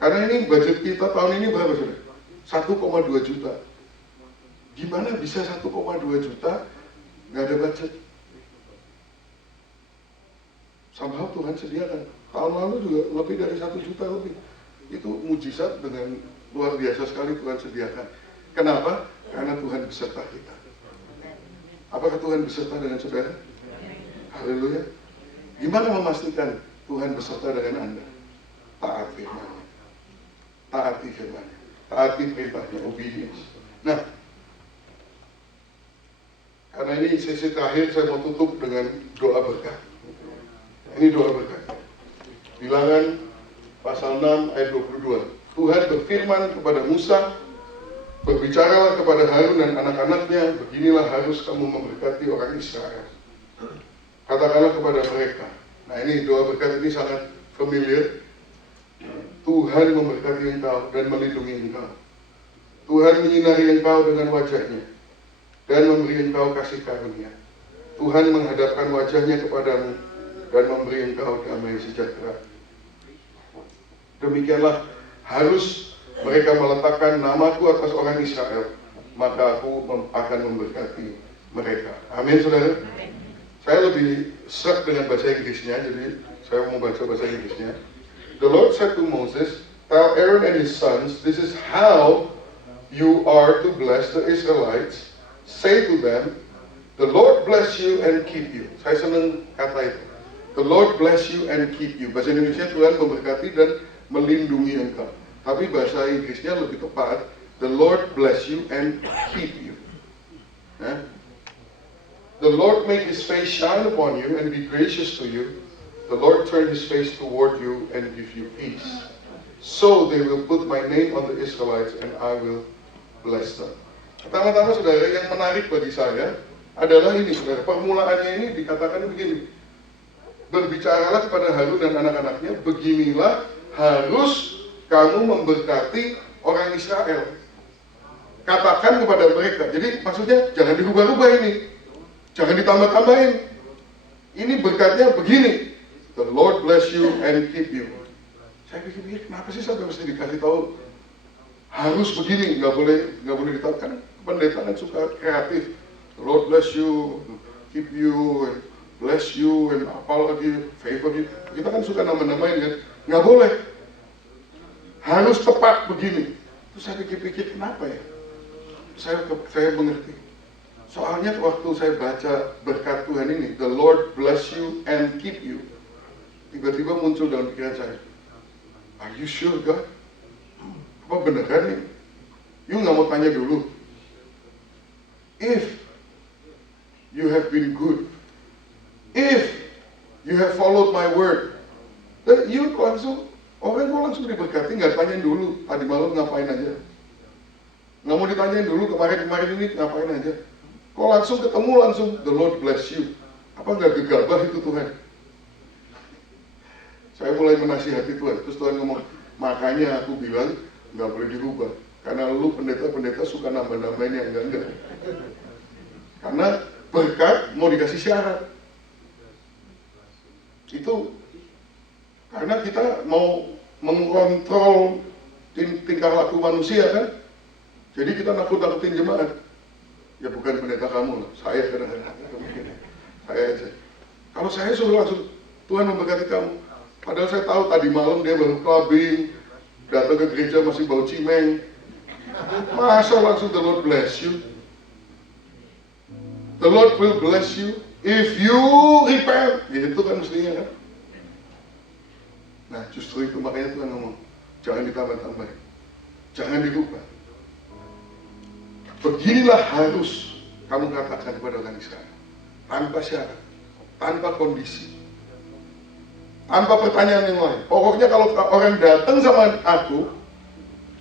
Karena ini budget kita tahun ini berapa saudara? 1,2 juta. Gimana bisa 1,2 juta nggak ada budget? Somehow Tuhan sediakan. Tahun lalu juga lebih dari 1 juta lebih. Itu mujizat dengan luar biasa sekali Tuhan sediakan. Kenapa? Karena Tuhan beserta kita. Apakah Tuhan beserta dengan saudara? Haleluya. Gimana memastikan Tuhan beserta dengan Anda? Taat firman-Nya. Taati firman-Nya. Taati perintahnya, obedience. Nah, karena ini sesi terakhir saya mau tutup dengan doa berkat. Ini doa berkat. Bilangan pasal 6 ayat 22. Tuhan berfirman kepada Musa, berbicaralah kepada Harun dan anak-anaknya, beginilah harus kamu memberkati orang Israel. Katakanlah kepada mereka. Nah ini doa berkat ini sangat familiar. Tuhan memberkati engkau dan melindungi engkau. Tuhan menyinari engkau dengan wajahnya dan memberi engkau kasih karunia. Tuhan menghadapkan wajahnya kepadamu dan memberi engkau damai sejahtera. Demikianlah harus mereka meletakkan namaku atas orang Israel, maka aku akan memberkati mereka. Amin, saudara. Saya lebih serak dengan bahasa Inggrisnya, jadi saya mau baca bahasa Inggrisnya. The Lord said to Moses, tell Aaron and his sons, this is how you are to bless the Israelites. Say to them, the Lord bless you and keep you. Saya senang kata itu. The Lord bless you and keep you. Bahasa Indonesia Tuhan memberkati dan melindungi engkau. Tapi bahasa Inggrisnya lebih tepat, the Lord bless you and keep you. The Lord make his face shine upon you and be gracious to you. The Lord turn his face toward you and give you peace. So they will put my name on the Israelites and I will bless them. Pertama-tama saudara, yang menarik bagi saya adalah ini saudara, permulaannya ini dikatakan begini. Berbicaralah kepada Harun dan anak-anaknya, beginilah harus kamu memberkati orang Israel. Katakan kepada mereka. Jadi maksudnya jangan dirubah-rubah ini. Jangan ditambah-tambahin. Ini berkatnya begini. The Lord bless you and keep you. Saya pikir, kenapa sih sampai mesti dikasih tahu harus begini, nggak boleh ditahukan. Pendeta kan suka kreatif. The Lord bless you, keep you, and bless you, and apalagi favor you. Kita kan suka nama-namain kan. Nggak boleh. Harus tepat begini. Terus saya pikir-pikir kenapa ya? Saya mengerti. Soalnya waktu saya baca berkat Tuhan ini, the Lord bless you and keep you. Tiba-tiba muncul dalam pikiran saya, are you sure God? Apa beneran nih? You nggak mau tanya dulu? If you have been good, if you have followed my word, then you langsung, orang kok langsung diberkati, nggak tanyain dulu, tadi malam ngapain aja. Nggak mau ditanyain dulu, kemarin ini ngapain aja. Kok langsung ketemu, langsung the Lord bless you. Apa nggak gegabah itu Tuhan? Saya mulai menasihati Tuhan, terus Tuhan ngomong, makanya aku bilang nggak boleh dirubah. Karena lu pendeta-pendeta suka nambah-nambahin yang enggak. Karena berkat mau dikasih syarat. Itu karena kita mau mengontrol tingkah laku manusia kan. Jadi kita nakut-nakutin jemaat. Ya bukan pendeta kamu lah, saya kadang-kadang. Saya aja. Kalau saya suruh langsung, Tuhan memberkati kamu. Padahal saya tahu tadi malam dia baru clubbing, datang ke gereja masih bau cimeng. Masa langsung the Lord bless you? The Lord will bless you If you repent, gitu kan mestinya kan. Nah justru itu makanya Tuhan ngomong, jangan ditambah-tambah, jangan dirubah. Beginilah harus kamu katakan kepada orang Israel, tanpa syarat, tanpa kondisi, tanpa pertanyaan yang lain. Pokoknya kalau orang datang sama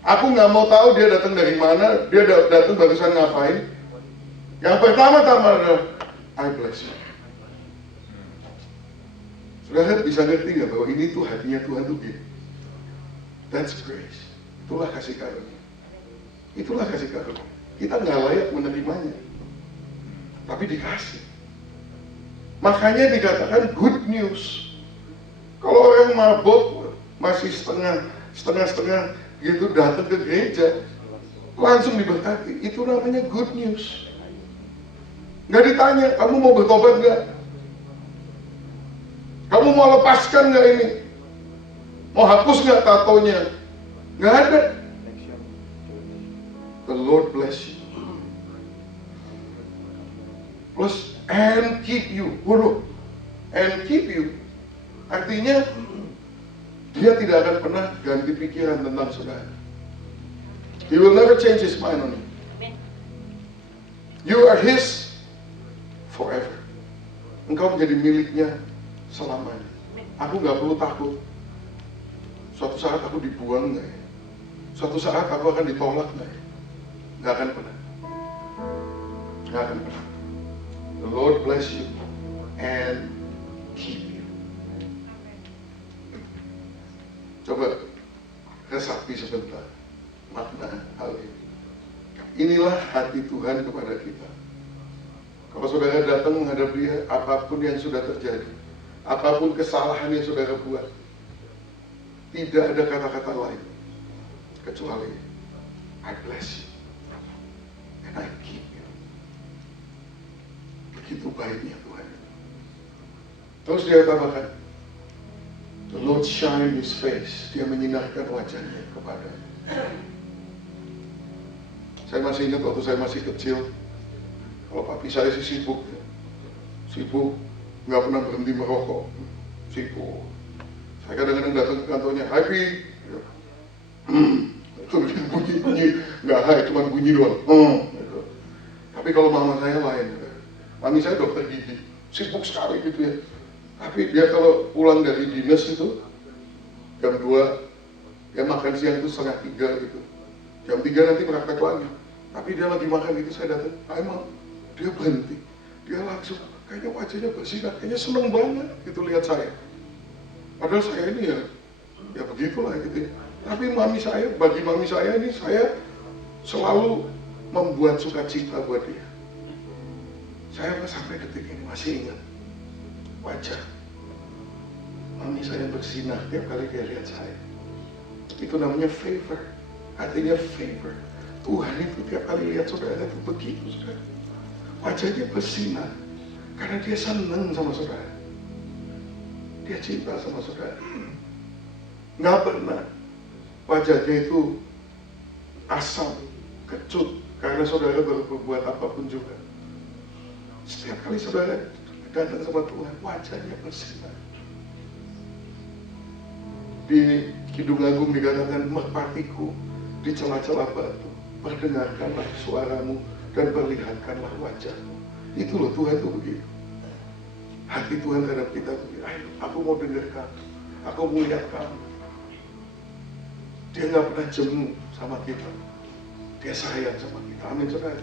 aku nggak mau tahu dia datang dari mana, dia datang barusan ngapain. Yang pertama-tama adalah I bless you. Saudara bisa ngerti nggak bahwa ini tuh hatinya Tuhan tuh gini. That's grace. Itulah kasih karunia. Itulah kasih karunia. Kita nggak layak menerimanya, tapi dikasih. Makanya dikatakan good news. Kalau orang mabuk masih setengah gitu datang ke gereja langsung diberkati, itu namanya good news. Nggak ditanya, kamu mau bertobat nggak? Kamu mau lepaskan nggak ini? Mau hapus nggak tatonya? Nggak ada. The Lord bless you. Plus and keep you. Waduh, and keep you. Artinya dia tidak akan pernah ganti pikiran tentang saudara. He will never change his mind on you. You are his forever. Engkau menjadi miliknya selamanya. Aku nggak perlu takut. Suatu saat aku dibuang nggak ya? Suatu saat aku akan ditolak nggak ya? Nggak akan pernah. Nggak akan pernah. The Lord bless you and keep you. Coba resapi sebentar makna hal ini. Inilah hati Tuhan kepada kita. Kalau saudara datang menghadap Dia, apapun yang sudah terjadi, apapun kesalahan yang saudara buat, tidak ada kata-kata lain kecuali I bless you and I keep you. Begitu baiknya Tuhan. Terus dia tambahkan, the Lord shine His face. Dia menyinarkan wajahnya kepada. Saya masih ingat waktu saya masih kecil, kalau papi saya sih sibuk, nggak pernah berhenti merokok, sibuk. Saya kadang-kadang datang ke kantornya, happy, bunyi, nggak hai, cuma bunyi doang. Gitu. Tapi kalau mama saya lain, mami saya dokter gigi, sibuk sekali gitu ya. Tapi dia kalau pulang dari dinas itu jam 2, dia makan siang itu 2:30 gitu. Jam 3 nanti praktek lagi. Tapi dia lagi makan itu saya datang, emang dia berhenti, dia langsung kayaknya wajahnya bersinar, kayaknya seneng banget gitu lihat saya. Padahal saya ini ya begitulah gitu ya. Tapi bagi mami saya ini saya selalu membuat sukacita buat dia. Saya sampai detik ini masih ingat wajah mami saya bersinar tiap kali dia lihat saya. Itu namanya favor, artinya favor. Tuhan itu tiap kali lihat saudara itu begitu saudara. Wajahnya bersinar karena dia senang sama saudara. Dia cinta sama saudara. Nggak pernah wajahnya itu asam, kecut karena saudara baru berbuat apapun juga. Setiap kali saudara datang sama Tuhan, wajahnya bersinar. Di Kidung Agung dikatakan, merpatiku di celah-celah batu, perdengarkanlah suaramu dan perlihatkanlah wajahmu. Itu loh Tuhan itu begitu. Hati Tuhan terhadap kita begitu. Ayo, aku mau dengar kamu, aku mau lihat kamu. Dia nggak pernah jemu sama kita. Dia sayang sama kita. Amin saudara.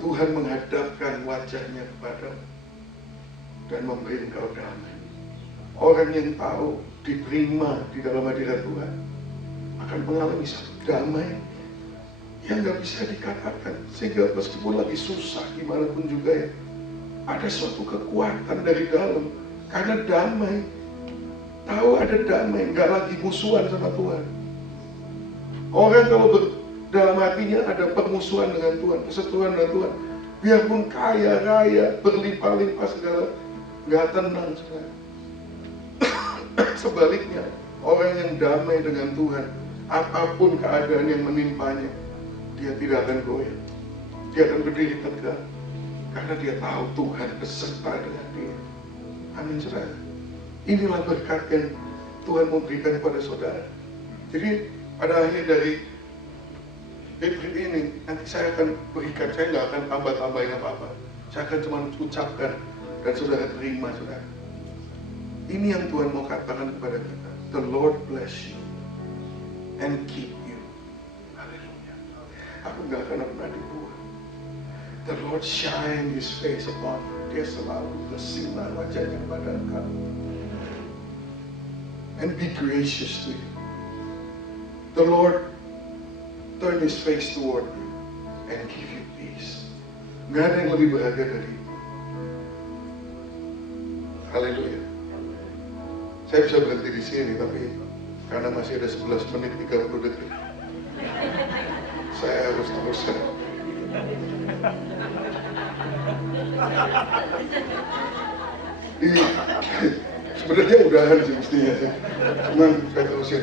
Tuhan menghadapkan wajahnya kepadamu dan memberi engkau damai. Orang yang tahu diterima di dalam hadirat Tuhan akan mengalami satu damai yang nggak bisa dikatakan, sehingga meskipun lagi susah gimana pun juga ya, ada suatu kekuatan dari dalam karena damai. Tahu ada damai, nggak lagi musuhan sama Tuhan. Orang kalau dalam hatinya ada permusuhan dengan Tuhan, perseteruan dengan Tuhan, biarpun kaya raya berlimpah-limpah segala, nggak tenang saudara. Sebaliknya, orang yang damai dengan Tuhan, apapun keadaan yang menimpanya, dia tidak akan goyah. Dia akan berdiri tegak Karena dia tahu Tuhan beserta dengan dia. Amin, saudara. Inilah berkat yang Tuhan memberikan kepada saudara. Jadi pada akhir dari retreat ini, nanti saya akan berikan, saya nggak akan tambah-tambahin apa-apa. Saya akan cuma ucapkan dan saudara terima, saudara. Ini yang Tuhan mau katakan kepada kita. The Lord bless you and keep you. Haleluya. Aku nggak akan pernah dibuang. The Lord shine His face upon you. Dia selalu bersinar wajahnya kepada engkau. And be gracious to you. The Lord turn His face toward you and give you peace. Nggak ada yang lebih berharga dari itu. Haleluya. Saya bisa berhenti di sini, tapi karena masih ada 11 menit 30 detik, saya harus teruskan. Sebenarnya udahan sih mestinya sih, cuman saya terusin.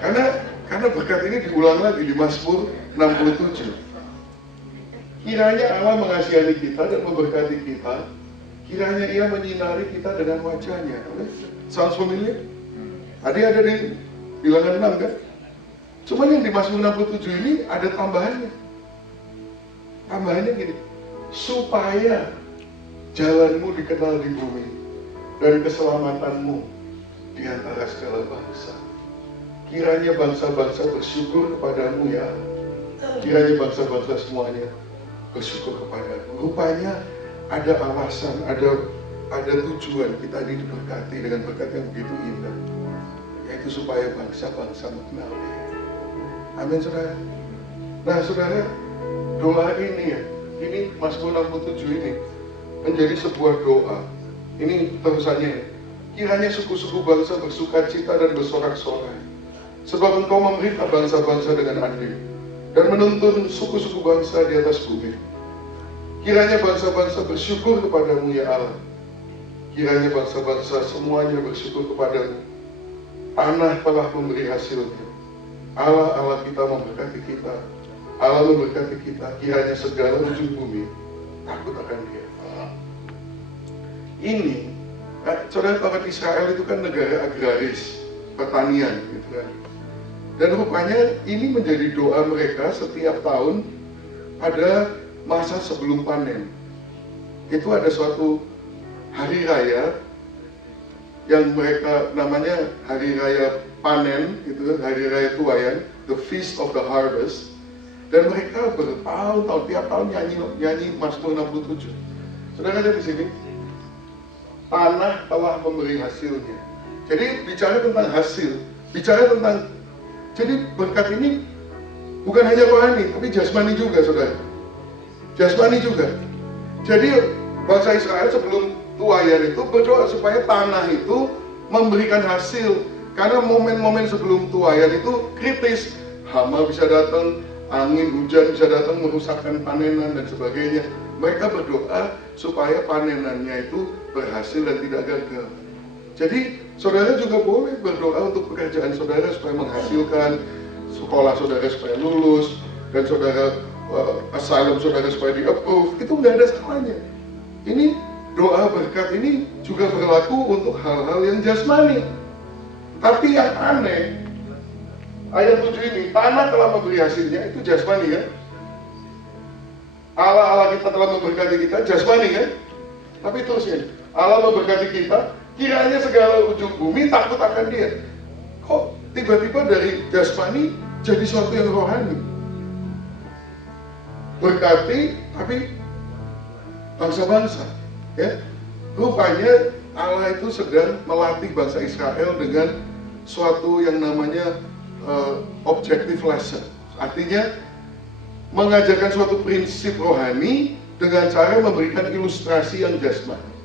Karena berkat ini diulang lagi di Mazmur 67. Kiranya Allah mengasihani kita dan memberkati kita. Kiranya Ia menyinari kita dengan wajahnya. Sounds familiar? Ada di bilangan 6 kan? Cuman yang di Mazmur 67 ini ada tambahannya. Tambahannya gini, supaya jalanmu dikenal di bumi dan keselamatanmu di antara segala bangsa. Kiranya bangsa-bangsa bersyukur kepadamu ya. Kiranya bangsa-bangsa semuanya bersyukur kepadamu. Rupanya ada alasan, ada tujuan kita ini diberkati dengan berkat yang begitu indah, yaitu supaya bangsa-bangsa mengenal Dia. Amin, saudara. Nah, saudara, doa ini ya, ini Mazmur 67 ini menjadi sebuah doa. Ini terusannya ya. Kiranya suku-suku bangsa bersukacita dan bersorak-sorai, sebab Engkau memerintah bangsa-bangsa dengan adil dan menuntun suku-suku bangsa di atas bumi. Kiranya bangsa-bangsa bersyukur kepadamu ya Allah. Kiranya bangsa-bangsa semuanya bersyukur kepadamu. Tanah telah memberi hasilnya. Allah kita memberkati kita. Allah memberkati kita. Kiranya segala ujung bumi takut akan Dia. Ini, saudara tahu kan Israel itu kan negara agraris, pertanian gitu kan. Dan rupanya ini menjadi doa mereka setiap tahun pada masa sebelum panen. Itu ada suatu hari raya yang mereka namanya hari raya panen, gitu, hari raya tuayan, the Feast of the Harvest. Dan mereka bertahun-tahun tiap tahun nyanyi Mazmur 67. Saudara lihat di sini, tanah telah memberi hasilnya. Jadi bicara tentang hasil, bicara tentang, jadi berkat ini bukan hanya rohani, tapi jasmani juga, saudara. Jasmani juga. Jadi bangsa Israel sebelum tuayan itu berdoa supaya tanah itu memberikan hasil. Karena momen-momen sebelum tuayan itu kritis. Hama bisa datang, angin, hujan bisa datang merusakkan panenan dan sebagainya. Mereka berdoa supaya panenannya itu berhasil dan tidak gagal. Jadi saudara juga boleh berdoa untuk pekerjaan saudara supaya menghasilkan, sekolah saudara supaya lulus, dan saudara asylum saudara supaya di-approve. Itu nggak ada salahnya. Ini doa berkat ini juga berlaku untuk hal-hal yang jasmani. Tapi yang aneh, ayat 7 ini, tanah telah memberi hasilnya, itu jasmani kan? Allah kita telah memberkati kita, jasmani kan? Tapi terusnya, Allah memberkati kita, kiranya segala ujung bumi takut akan Dia. Kok tiba-tiba dari jasmani jadi sesuatu yang rohani? Berkati, tapi bangsa-bangsa, ya. Rupanya Allah itu sedang melatih bangsa Israel dengan suatu yang namanya objective lesson. Artinya mengajarkan suatu prinsip rohani dengan cara memberikan ilustrasi yang jasmani.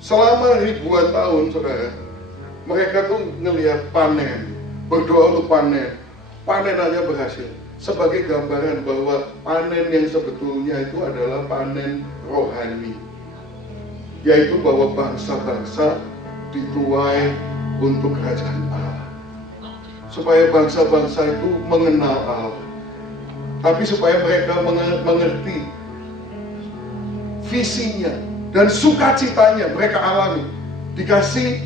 Selama ribuan tahun, saudara, mereka tuh ngelihat panen, berdoa untuk panen, panenannya berhasil. Sebagai gambaran bahwa panen yang sebetulnya itu adalah panen rohani, yaitu bahwa bangsa-bangsa dituai untuk kerajaan Allah, supaya bangsa-bangsa itu mengenal Allah. Tapi supaya mereka mengerti visinya, dan sukacitanya mereka alami. Dikasih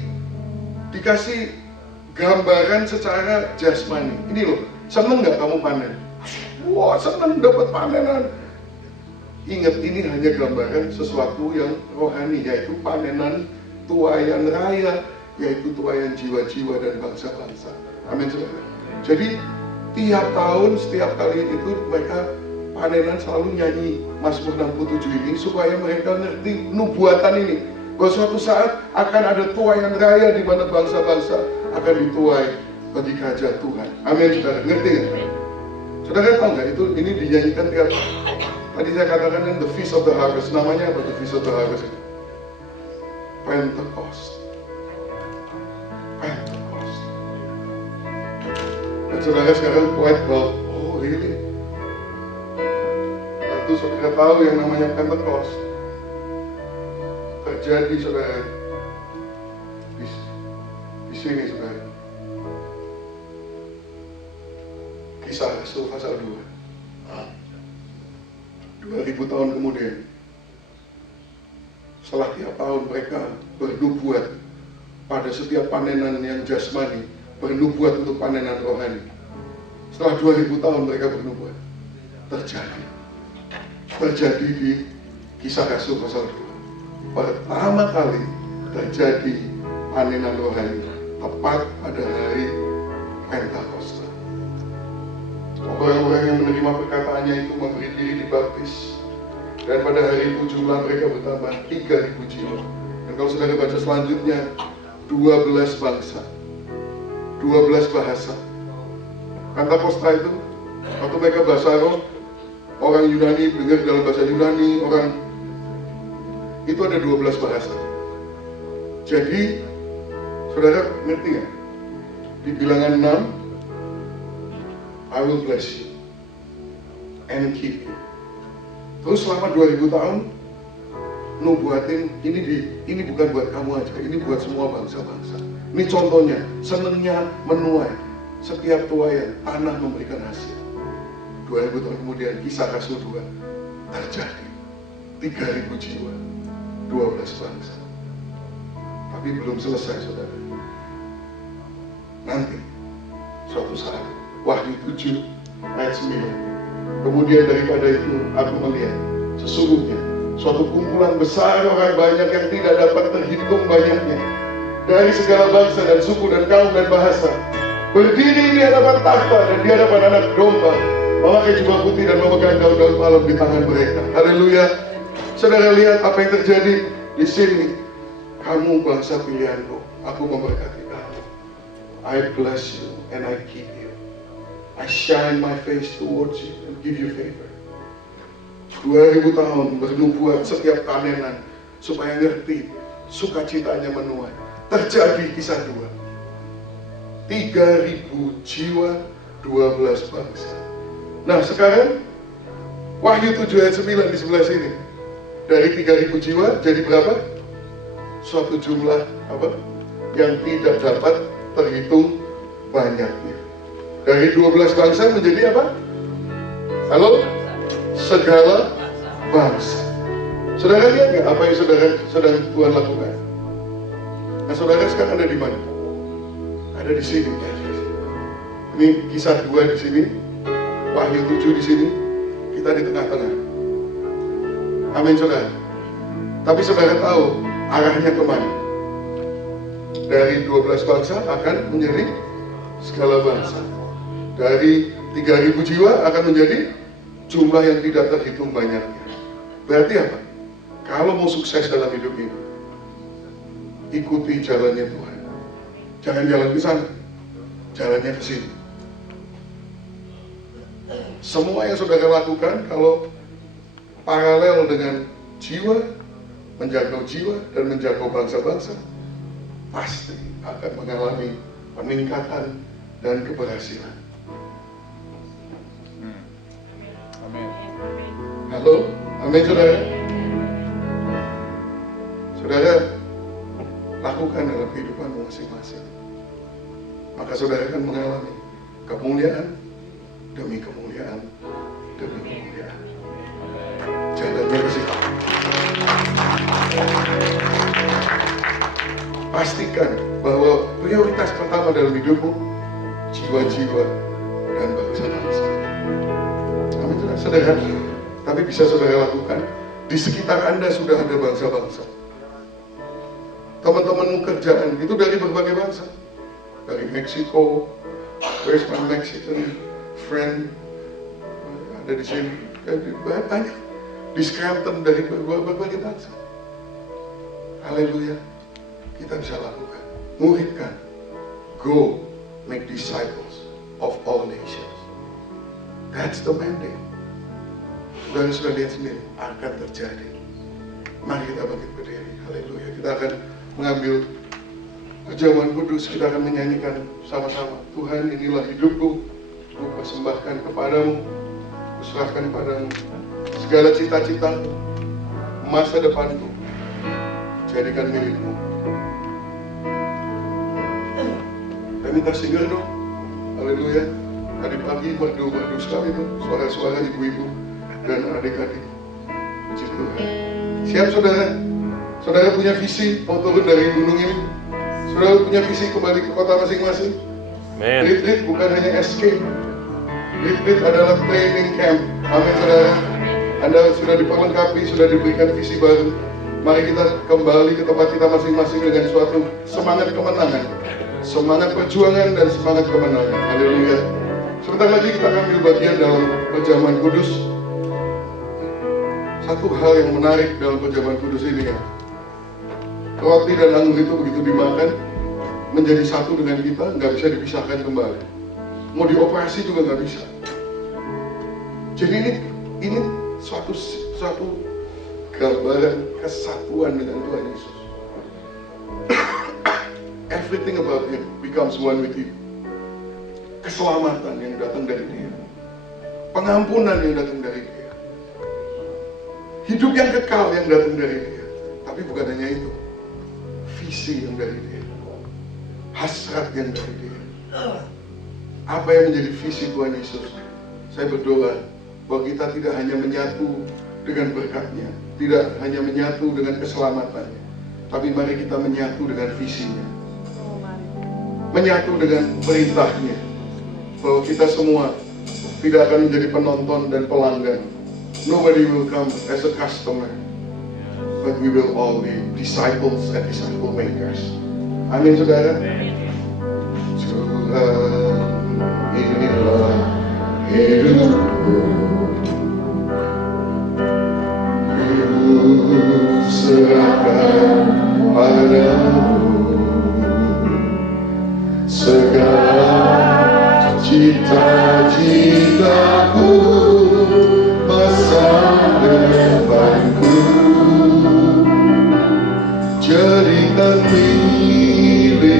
gambaran secara jasmani. Ini loh, seneng nggak kamu panen? Wah, seneng dapat panenan. Ingat, ini hanya gambaran sesuatu yang rohani, yaitu panenan tuaian raya, yaitu tuaian jiwa-jiwa dan bangsa-bangsa. Amin, saudara. Jadi tiap tahun, setiap kali itu mereka panenan selalu nyanyi Mazmur 67 ini supaya mereka ngerti nubuatan ini, bahwa suatu saat akan ada tuaian raya di mana bangsa-bangsa akan dituai bagi kerajaan Tuhan. Amin, saudara. Ngerti nggak? Saudara tahu nggak itu ini dinyanyikan tiap tadi saya katakan yang the Feast of the Harvest. Namanya apa the Feast of the Harvest itu? Pentecost. Pentecost. Dan saudara sekarang quite well, oh really? Tentu saudara tahu yang namanya Pentecost terjadi, saudara, di sini, saudara. Kisah Rasul pasal 2. 2000 tahun kemudian, setelah tiap tahun mereka bernubuat pada setiap panenan yang jasmani, bernubuat untuk panenan rohani. Setelah 2000 tahun mereka bernubuat, terjadi di Kisah Rasul pasal 2. Pertama kali terjadi panenan rohani tepat pada hari Pentakosta. Orang-orang yang menerima perkataannya itu memberi diri dibaptis, dan pada hari itu jumlah mereka bertambah 3.000 jiwa. Dan kalau saudara baca selanjutnya, 12 bangsa, 12 bahasa. Pentakosta itu waktu mereka bahasa roh, orang Yunani dengar dalam bahasa Yunani, orang itu ada 12 bahasa. Jadi saudara ngerti nggak? Di bilangan 6, I will bless you and keep you. Terus selama 2000 tahun nubuatin ini bukan buat kamu aja, ini buat semua bangsa-bangsa. Ini contohnya, senengnya menuai. Setiap tuaian tanah memberikan hasil. 2000 tahun kemudian Kisah Rasul 2 terjadi. 3.000 jiwa, 12 bangsa. Tapi belum selesai, saudara. Nanti suatu saat Wahyu 7 ayat 9. Kemudian daripada itu aku melihat sesungguhnya suatu kumpulan besar orang banyak yang tidak dapat terhitung banyaknya, dari segala bangsa dan suku dan kaum dan bahasa, berdiri di hadapan takhta dan di hadapan anak domba, memakai jubah putih dan memegang daun-daun palem di tangan mereka. Haleluya. Saudara lihat apa yang terjadi di sini. Kamu bangsa pilihanku, aku memberkati kamu. I bless you and I keep you. I shine my face towards you and give you favor. 2000 tahun bernubuat setiap panenan supaya ngerti sukacitanya menuai. Terjadi Kisah 2. 3.000 jiwa, 12 bangsa. Nah sekarang Wahyu 7 ayat 9 di sebelah sini. Dari 3.000 jiwa jadi berapa? Suatu jumlah apa? Yang tidak dapat terhitung banyaknya. Dari 12 bangsa menjadi apa? Halo? Segala bangsa. Saudara lihat nggak apa yang sedang Tuhan lakukan? Nah saudara sekarang ada di mana? Ada di sini. Ini Kisah 2 di sini, Wahyu 7 di sini, kita di tengah-tengah. Amin saudara. Tapi saudara tahu arahnya kemana? Dari 12 bangsa akan menjadi segala bangsa. Dari 3.000 jiwa akan menjadi jumlah yang tidak terhitung banyaknya. Berarti apa? Kalau mau sukses dalam hidup ini, ikuti jalannya Tuhan. Jangan jalan ke sana, jalannya ke sini. Semua yang saudara lakukan kalau paralel dengan jiwa, menjangkau jiwa dan menjangkau bangsa-bangsa, pasti akan mengalami peningkatan dan keberhasilan. Halo, amin saudara. Saudara, lakukan dalam kehidupanmu masing-masing. Maka saudara akan mengalami kemuliaan demi kemuliaan demi kemuliaan. Jalannya ke situ. pastikan bahwa prioritas pertama dalam hidupmu jiwa-jiwa dan bangsa-bangsa. Amin, saudara. Tapi bisa saudara lakukan. Di sekitar Anda sudah ada bangsa-bangsa. Teman-temanmu kerjaan itu dari berbagai bangsa. Dari Meksiko, where's my Mexican friend? Ada di sini. Banyak. Di Scranton dari berbagai bangsa. Haleluya. Kita bisa lakukan. Muridkan. Go, make disciples of all nations. That's the mandate. Saudara sudah lihat sendiri, akan terjadi. Mari kita bangkit berdiri. Haleluya. Kita akan mengambil perjamuan kudus. Kita akan menyanyikan sama-sama. Tuhan, inilah hidupku. Ku persembahkan kepadamu. Ku serahkan kepadamu. Segala cita-cita, masa depanku, jadikan milikmu. Kita minta singgah dong. Haleluya. Tadi pagi merdu-merdu sekali tuh suara-suara ibu-ibu dan adik-adik. Puji Tuhan. Siap saudara? Saudara punya visi mau turun dari gunung ini? Saudara punya visi kembali ke kota masing-masing? Retreat bukan hanya escape. Retreat adalah training camp. Amin saudara. Anda sudah diperlengkapi, sudah diberikan visi baru. Mari kita kembali ke tempat kita masing-masing dengan suatu semangat kemenangan, semangat perjuangan dan semangat kemenangan. Haleluya. Sebentar lagi kita akan ambil bagian dalam perjamuan kudus. Satu hal yang menarik dalam perjamuan kudus ini ya, roti dan anggur itu begitu dimakan menjadi satu dengan kita, nggak bisa dipisahkan kembali. Mau dioperasi juga nggak bisa. Jadi ini suatu gambaran kesatuan dengan Tuhan Yesus. Everything about Him becomes one with Him. Keselamatan yang datang dari Dia, pengampunan yang datang dari Dia, hidup yang kekal yang datang dari Dia. Tapi bukan hanya itu, visi yang dari Dia, hasrat yang dari Dia. Apa yang menjadi visi Tuhan Yesus? Saya berdoa bahwa kita tidak hanya menyatu dengan berkat-Nya, tidak hanya menyatu dengan keselamatannya, tapi mari kita menyatu dengan visinya, menyatu dengan perintahnya, bahwa kita semua tidak akan menjadi penonton dan pelanggan. Nobody will come as a customer, but we will all be disciples and disciple makers. Amin saudara. Tuhan, inilah hidupku, serahkan padamu segala cita-citaku, masa depanku, jadikan milikmu.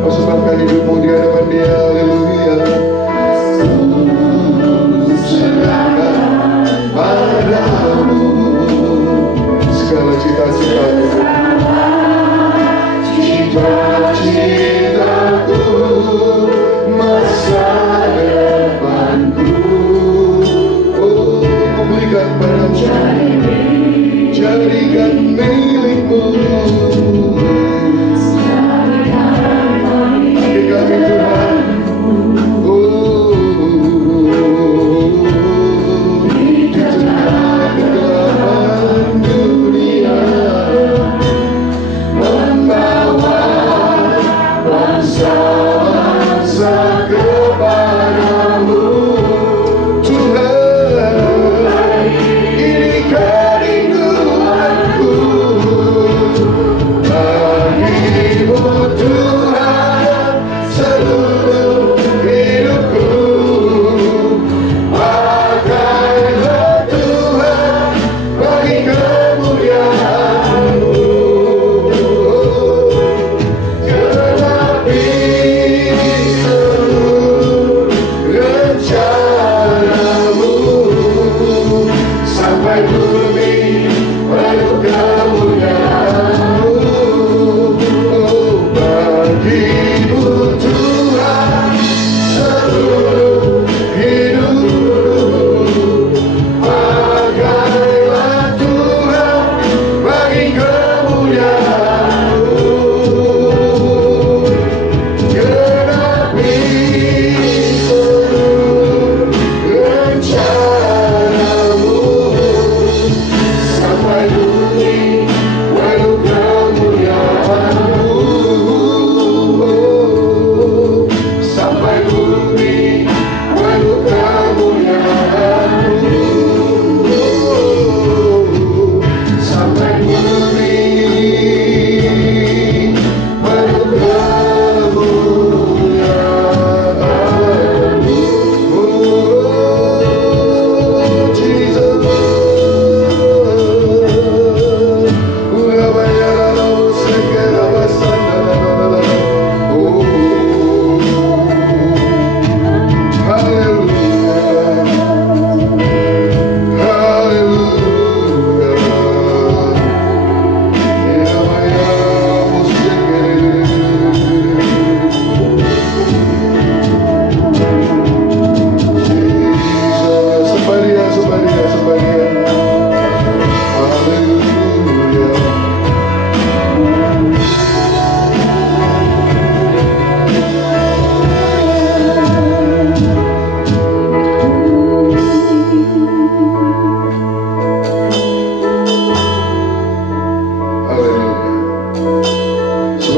Persembahkan hidupmu di hadapan Dia, haleluya.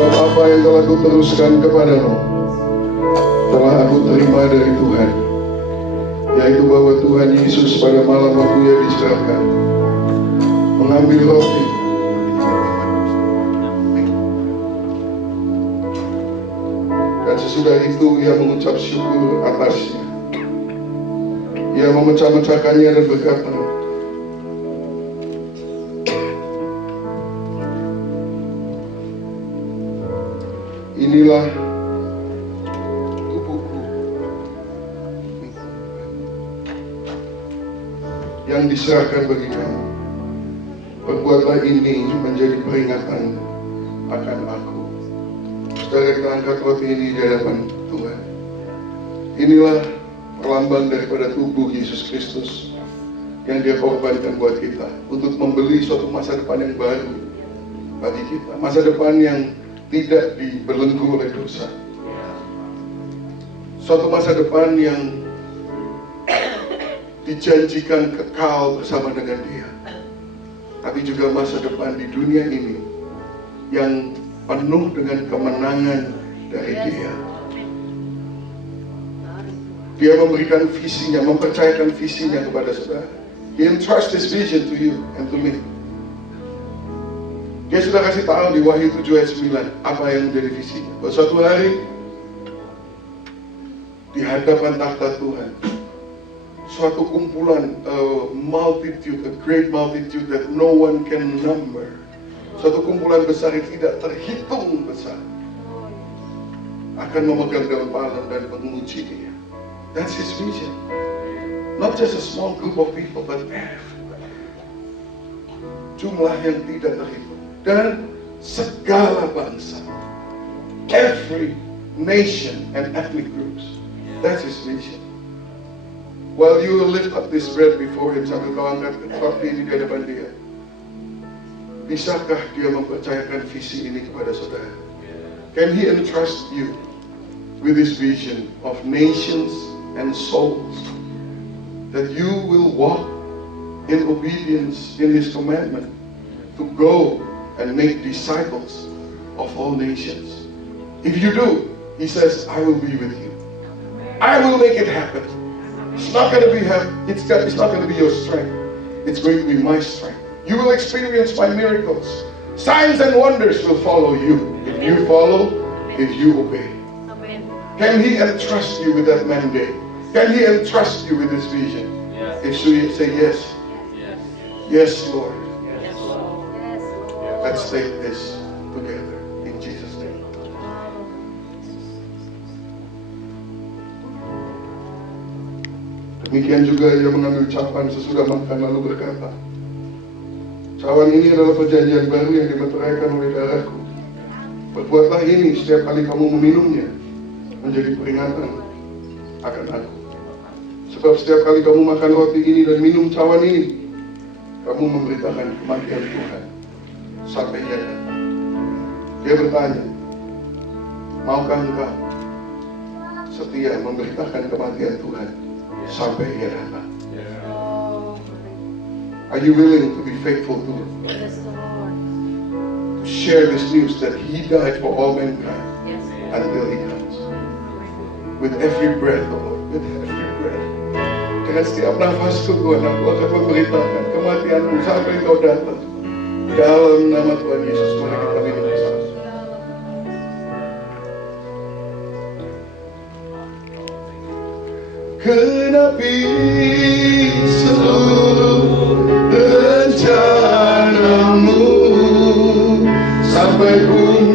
Sebab apa yang telah kuteruskan kepadamu telah aku terima dari Tuhan, yaitu bahwa Tuhan Yesus pada malam waktu ia diserahkan mengambil roti, dan sesudah itu ia mengucap syukur atasnya. Ia memecah-mecahkannya dan berkata, inilah tubuhku yang diserahkan bagi kamu. Perbuatlah ini menjadi peringatan akan aku. Saudara, kita angkat roti ini di hadapan Tuhan. Inilah perlambang daripada tubuh Yesus Kristus yang Dia korbankan buat kita untuk membeli suatu masa depan yang baru bagi kita, masa depan yang tidak dibelenggu oleh dosa, suatu masa depan yang dijanjikan kekal bersama dengan Dia, tapi juga masa depan di dunia ini yang penuh dengan kemenangan dari Dia. Dia memberikan visinya, mempercayakan visinya kepada saudara. He entrusts His vision to you and to me. Dia sudah kasih tahu di Wahyu 7 ayat 9 apa yang menjadi visinya. Bahwa suatu hari di hadapan takhta Tuhan, suatu kumpulan, multitude, a great multitude that no one can number, suatu kumpulan besar yang tidak terhitung besar, akan memegang daun palem dan menguji Dia. That's His vision. Not just a small group of people, but everybody. Jumlah yang tidak terhitung. Dan segala bangsa. Every nation and ethnic groups. That's His vision. While you lift up this bread before Him, sambil kau angkat roti di hadapan Dia, bisakah Dia mempercayakan visi ini kepada saudara? Can He entrust you with His vision of nations and souls, that you will walk in obedience in His commandment to go and make disciples of all nations? If you do, He says, I will be with you. I will make it happen. It's not going to be it's not going to be your strength. It's going to be my strength. You will experience my miracles. Signs and wonders will follow you if you follow, if you obey. Can He entrust you with that mandate? Can He entrust you with this vision? Yes. If you say yes. Yes. Yes, Lord. Yes, Lord. Let's take this together in Jesus' name. Demikian juga Ia mengambil cawan sesudah makan lalu berkata, cawan ini adalah perjanjian baru yang dimeteraikan oleh darahku. Perbuatlah ini setiap kali kamu meminumnya, menjadi peringatan akan aku. Sebab setiap kali kamu makan roti ini dan minum cawan ini, kamu memberitakan kematian Tuhan sampai Ia datang. Dia bertanya, maukah engkau setia memberitakan kematian Tuhan sampai Ia datang? Are you willing to be faithful to share this news that He died for all mankind until He comes? With every breath, oh Lord, with every breath. Dengan setiap nafasku Tuhan, aku akan memberitakan kematian-Mu sampai Kau datang. Dalam nama Tuhan Yesus, mari kita minum bersama. Genapi seluruh rencana-Mu sampai bumi